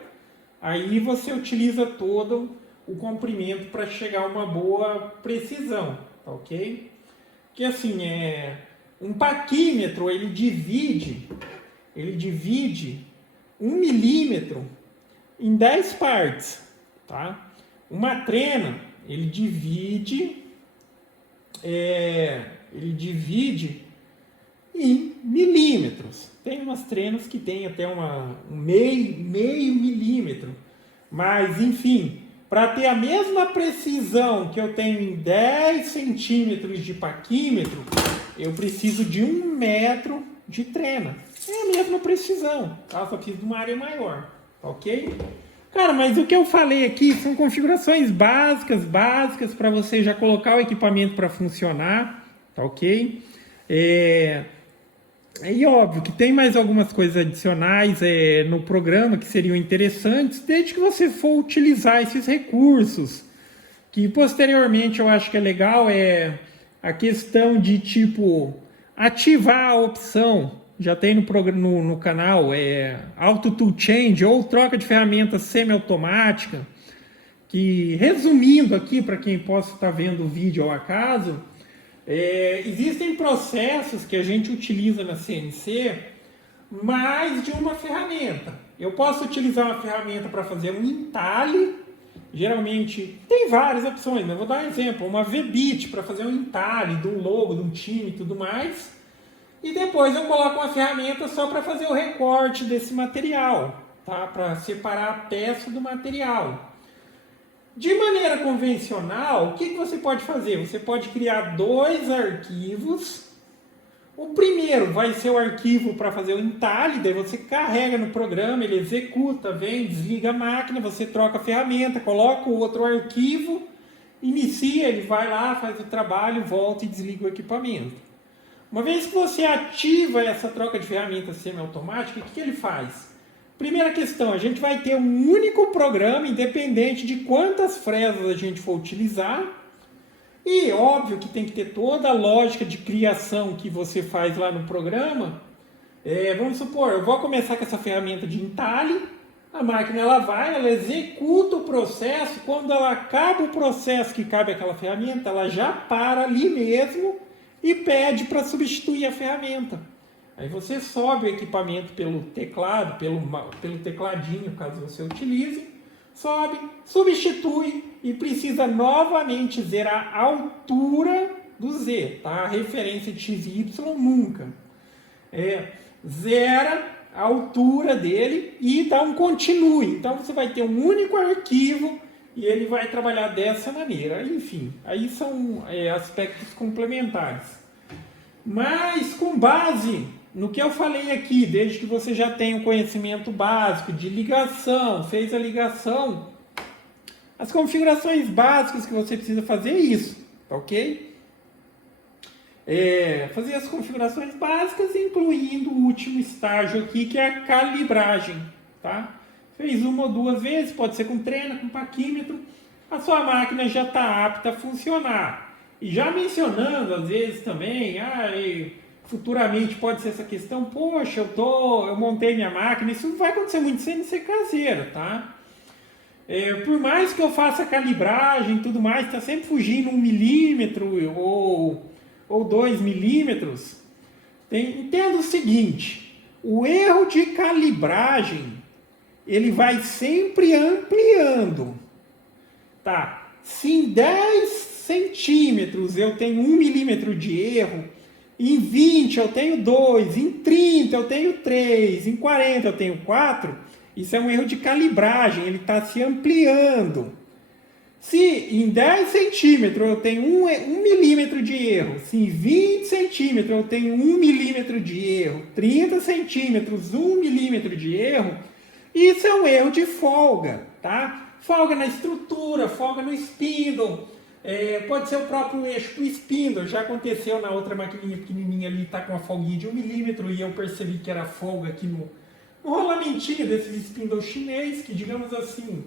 aí você utiliza todo o comprimento para chegar a uma boa precisão, tá ok? Que assim, um paquímetro, ele divide 1 milímetro em 10 partes, tá? Uma trena, ele divide em milímetros. Tem umas trenas que tem até um meio milímetro, mas enfim, para ter a mesma precisão que eu tenho em 10 centímetros de paquímetro, eu preciso de 1 metro de trena. É a mesma precisão, tá? Só preciso de uma área maior, ok? Cara, mas o que eu falei aqui são configurações básicas para você já colocar o equipamento para funcionar, tá ok? E óbvio que tem mais algumas coisas adicionais no programa que seriam interessantes, desde que você for utilizar esses recursos. Que posteriormente eu acho que é legal a questão de tipo ativar a opção. Já tem no canal Auto Tool Change ou troca de ferramenta semiautomática. Que resumindo aqui para quem possa estar vendo o vídeo ao acaso, existem processos que a gente utiliza na CNC mais de uma ferramenta. Eu posso utilizar uma ferramenta para fazer um entalhe, geralmente tem várias opções, mas vou dar um exemplo, uma V-Bit para fazer um entalhe de um logo, de um time e tudo mais, e depois eu coloco uma ferramenta só para fazer o recorte desse material, tá? Para separar a peça do material. De maneira convencional, o que você pode fazer? Você pode criar dois arquivos. O primeiro vai ser o arquivo para fazer o entalhe, daí você carrega no programa, ele executa, vem, desliga a máquina, você troca a ferramenta, coloca o outro arquivo, inicia, ele vai lá, faz o trabalho, volta e desliga o equipamento. Uma vez que você ativa essa troca de ferramentas semiautomática, o que ele faz? Primeira questão, a gente vai ter um único programa, independente de quantas fresas a gente for utilizar. E óbvio que tem que ter toda a lógica de criação que você faz lá no programa. Vamos supor, eu vou começar com essa ferramenta de entalhe, a máquina ela executa o processo, quando ela acaba o processo que cabe àquela ferramenta, ela já para ali mesmo e pede para substituir a ferramenta. Aí você sobe o equipamento pelo teclado, pelo tecladinho, caso você utilize, sobe, substitui e precisa novamente zerar a altura do Z, tá? A referência de x e y nunca. Zera a altura dele e dá um continue. Então você vai ter um único arquivo e ele vai trabalhar dessa maneira. Enfim, aí são aspectos complementares. Mas com base no que eu falei aqui, desde que você já tem o conhecimento básico de ligação, fez a ligação, as configurações básicas que você precisa fazer é isso, tá ok? Fazer as configurações básicas, incluindo o último estágio aqui, que é a calibragem, tá? Fez uma ou duas vezes, pode ser com treino, com paquímetro, a sua máquina já está apta a funcionar. E já mencionando, às vezes também, futuramente pode ser essa questão, poxa, eu montei minha máquina, isso não vai acontecer muito sem ser caseira, tá? Por mais que eu faça calibragem e tudo mais, está sempre fugindo 1 milímetro ou 2 milímetros. Entenda o seguinte, o erro de calibragem, ele vai sempre ampliando, tá? Se em 10 centímetros eu tenho 1 milímetro de erro, em 20 eu tenho 2, em 30 eu tenho 3, em 40 eu tenho 4, isso é um erro de calibragem, ele está se ampliando. Se em 10 centímetros eu tenho 1 milímetro de erro, se em 20 centímetros eu tenho 1 milímetro de erro, 30 centímetros, 1 milímetro de erro, isso é um erro de folga, tá? Folga na estrutura, folga no spindle. Pode ser o próprio eixo do spindle, já aconteceu na outra maquininha pequenininha ali, tá com uma folguinha de 1 milímetro e eu percebi que era folga aqui no rolamentinho desse spindle chinês, que digamos assim,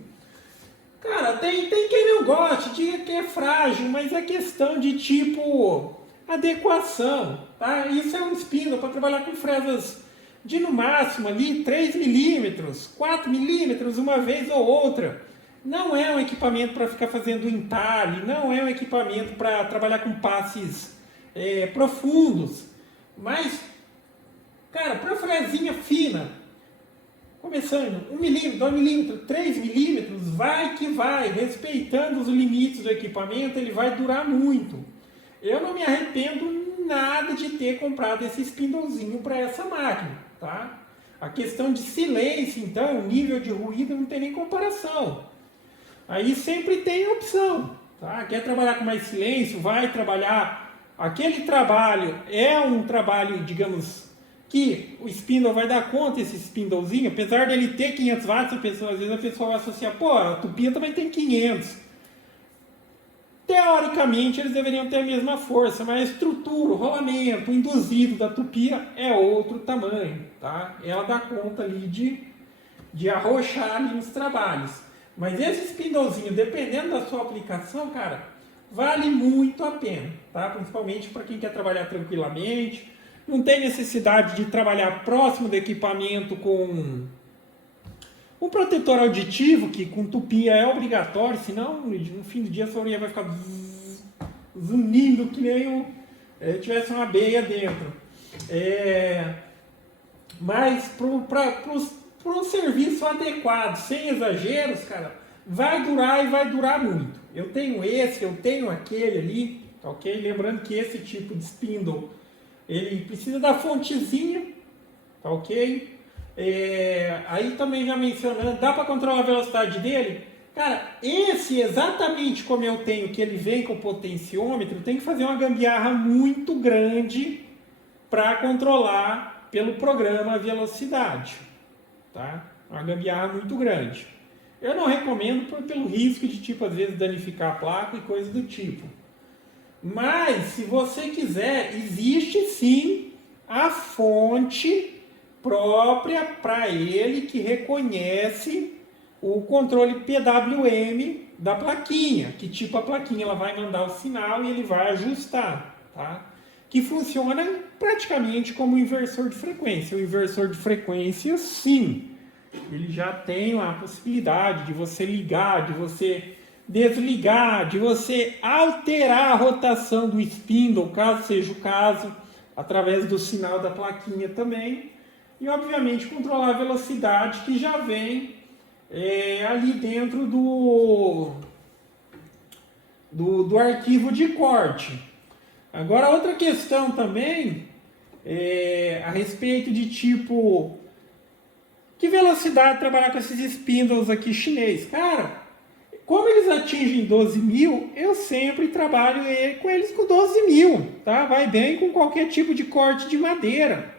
cara, tem quem não goste, diga que é frágil, mas é questão de tipo adequação, tá? Isso é um spindle para trabalhar com fresas de no máximo ali 3 milímetros, 4 milímetros uma vez ou outra. Não é um equipamento para ficar fazendo entalhe, não é um equipamento para trabalhar com passes profundos. Mas, cara, para fresinha fina, começando 1 milímetro, 2 milímetros, 3 milímetros, vai que vai, respeitando os limites do equipamento, ele vai durar muito. Eu não me arrependo nada de ter comprado esse spindlezinho para essa máquina, tá? A questão de silêncio, então, nível de ruído não tem nem comparação. Aí sempre tem opção, tá? Quer trabalhar com mais silêncio, vai trabalhar. Aquele trabalho é um trabalho, digamos, que o spindle vai dar conta, esse spindlezinho, apesar dele ter 500 watts, às vezes a pessoa vai associar, pô, a tupia também tem 500. teoricamente eles deveriam ter a mesma força, mas a estrutura, o rolamento, o induzido da tupia é outro tamanho, tá? Ela dá conta ali de arrochar ali nos trabalhos. Mas esse spindlezinho, dependendo da sua aplicação, cara, vale muito a pena, tá? Principalmente para quem quer trabalhar tranquilamente, não tem necessidade de trabalhar próximo do equipamento com um protetor auditivo, que com tupia é obrigatório, senão no fim do dia a sua orelha vai ficar zunindo que nem tivesse uma abelha dentro. Mas para um serviço adequado, sem exageros, cara, vai durar e vai durar muito. Eu tenho esse, eu tenho aquele ali, tá ok? Lembrando que esse tipo de spindle, ele precisa da fontezinha, tá ok? Aí também já mencionando, dá para controlar a velocidade dele? Cara, esse exatamente como eu tenho, que ele vem com o potenciômetro, tem que fazer uma gambiarra muito grande para controlar pelo programa a velocidade, tá? Uma gambiarra muito grande. Eu não recomendo pelo risco de, tipo, às vezes danificar a placa e coisas do tipo. Mas, se você quiser, existe sim a fonte própria para ele que reconhece o controle PWM da plaquinha. Que tipo a plaquinha ela vai mandar o sinal e ele vai ajustar, tá? Que funciona praticamente como um inversor de frequência. O inversor de frequência, sim, ele já tem a possibilidade de você ligar, de você desligar, de você alterar a rotação do spindle, caso seja o caso, através do sinal da plaquinha também. E, obviamente, controlar a velocidade que já vem ali dentro do arquivo de corte. Agora, outra questão também a respeito de tipo, que velocidade trabalhar com esses spindles aqui chinês? Cara, como eles atingem 12.000, eu sempre trabalho com eles com 12.000, tá? Vai bem com qualquer tipo de corte de madeira.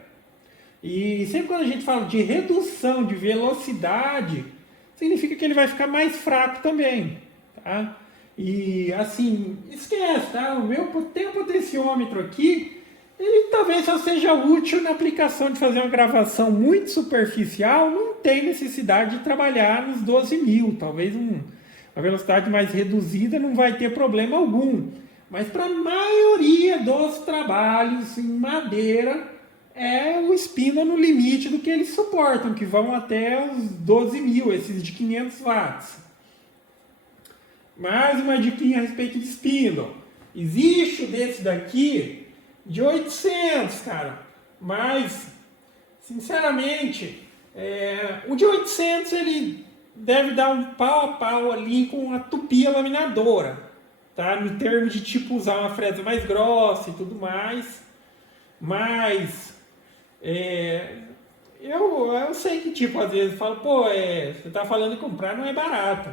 E sempre quando a gente fala de redução de velocidade, significa que ele vai ficar mais fraco também, tá? E assim, esquece, tá? Tem um potenciômetro aqui, ele talvez só seja útil na aplicação de fazer uma gravação muito superficial, não tem necessidade de trabalhar nos 12.000, talvez uma velocidade mais reduzida não vai ter problema algum. Mas para a maioria dos trabalhos em madeira, o spindle no limite do que eles suportam, que vão até os 12.000, esses de 500 watts. Mais uma diquinha a respeito de spindle. Existe desse daqui de 800, cara. Mas, sinceramente, o de 800 ele deve dar um pau a pau ali com a tupia laminadora, tá? No termo de tipo usar uma fresa mais grossa e tudo mais. Mas eu sei que tipo às vezes falo, pô, você tá falando de comprar, não é barato.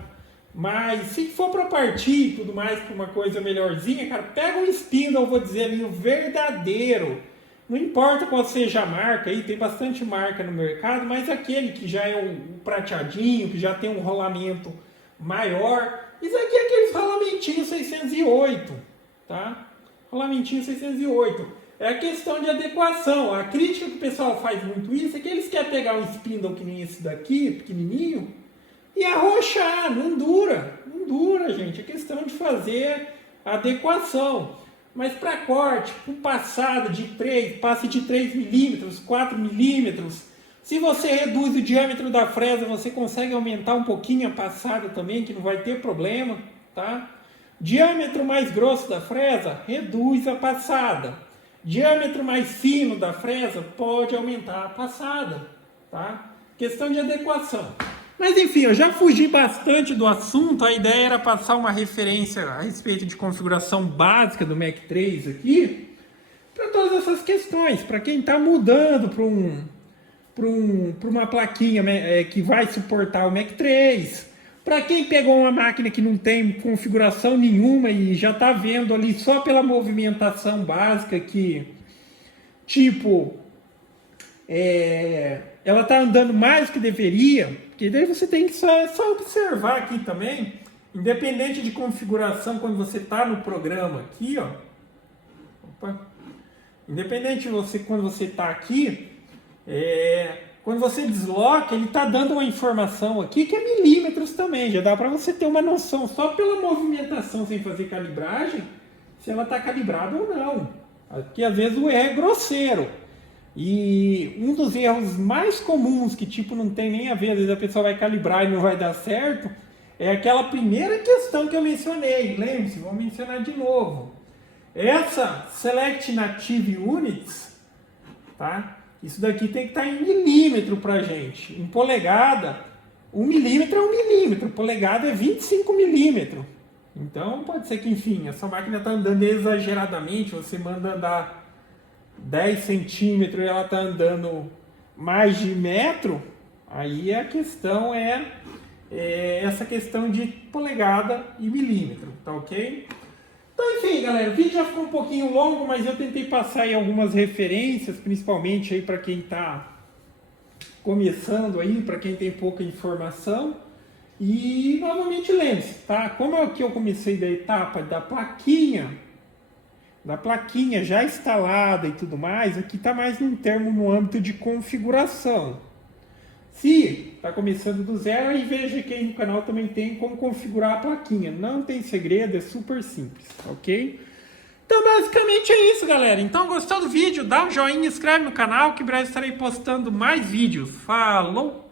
Mas se for para partir e tudo mais para uma coisa melhorzinha, cara, pega um spindle, vou dizer ali, o verdadeiro. Não importa qual seja a marca aí, tem bastante marca no mercado, mas aquele que já é um prateadinho, que já tem um rolamento maior. Isso aqui é aqueles rolamentinhos 608, tá? Rolamentinho 608. É a questão de adequação. A crítica que o pessoal faz muito isso é que eles querem pegar um spindle que nem esse daqui, pequenininho, e arrochar. Não dura, gente. É questão de fazer adequação. Mas para corte, com passada de 3, passe de 3 milímetros, 4 milímetros, se você reduz o diâmetro da fresa, você consegue aumentar um pouquinho a passada também, que não vai ter problema, tá? Diâmetro mais grosso da fresa, reduz a passada. Diâmetro mais fino da fresa, pode aumentar a passada, tá? Questão de adequação. Mas enfim, eu já fugi bastante do assunto, a ideia era passar uma referência a respeito de configuração básica do Mac 3 aqui, para todas essas questões, para quem está mudando para uma plaquinha que vai suportar o Mac 3, para quem pegou uma máquina que não tem configuração nenhuma e já está vendo ali só pela movimentação básica que, tipo, ela está andando mais do que deveria, porque daí você tem que só observar aqui também. independente de configuração, quando você está no programa aqui, ó, independente de você, quando você está aqui, quando você desloca, ele está dando uma informação aqui que é milímetros também, já dá para você ter uma noção, só pela movimentação sem fazer calibragem, se ela está calibrada ou não. Aqui às vezes o erro é grosseiro. E um dos erros mais comuns, que tipo não tem nem a ver, às vezes a pessoa vai calibrar e não vai dar certo, é aquela primeira questão que eu mencionei. Lembre-se, vou mencionar de novo. Essa Select Native Units, tá? Isso daqui tem que estar em milímetro pra gente. Em polegada, 1 milímetro é 1 milímetro, polegada é 25 milímetros. Então pode ser que, enfim, essa máquina está andando exageradamente, você manda andar 10 centímetros e ela está andando mais de metro, aí a questão é essa questão de polegada e milímetro, tá ok? Então, enfim, galera, o vídeo já ficou um pouquinho longo, mas eu tentei passar aí algumas referências, principalmente aí para quem está começando aí, para quem tem pouca informação. E, novamente, lembre-se, tá? Como aqui eu comecei da etapa da plaquinha já instalada e tudo mais, aqui está mais num termo no âmbito de configuração. Se está começando do zero, aí veja que aí no canal também tem como configurar a plaquinha. Não tem segredo, é super simples, ok? Então basicamente é isso, galera. Então gostou do vídeo? Dá um joinha, inscreve no canal que em breve estarei postando mais vídeos. Falou!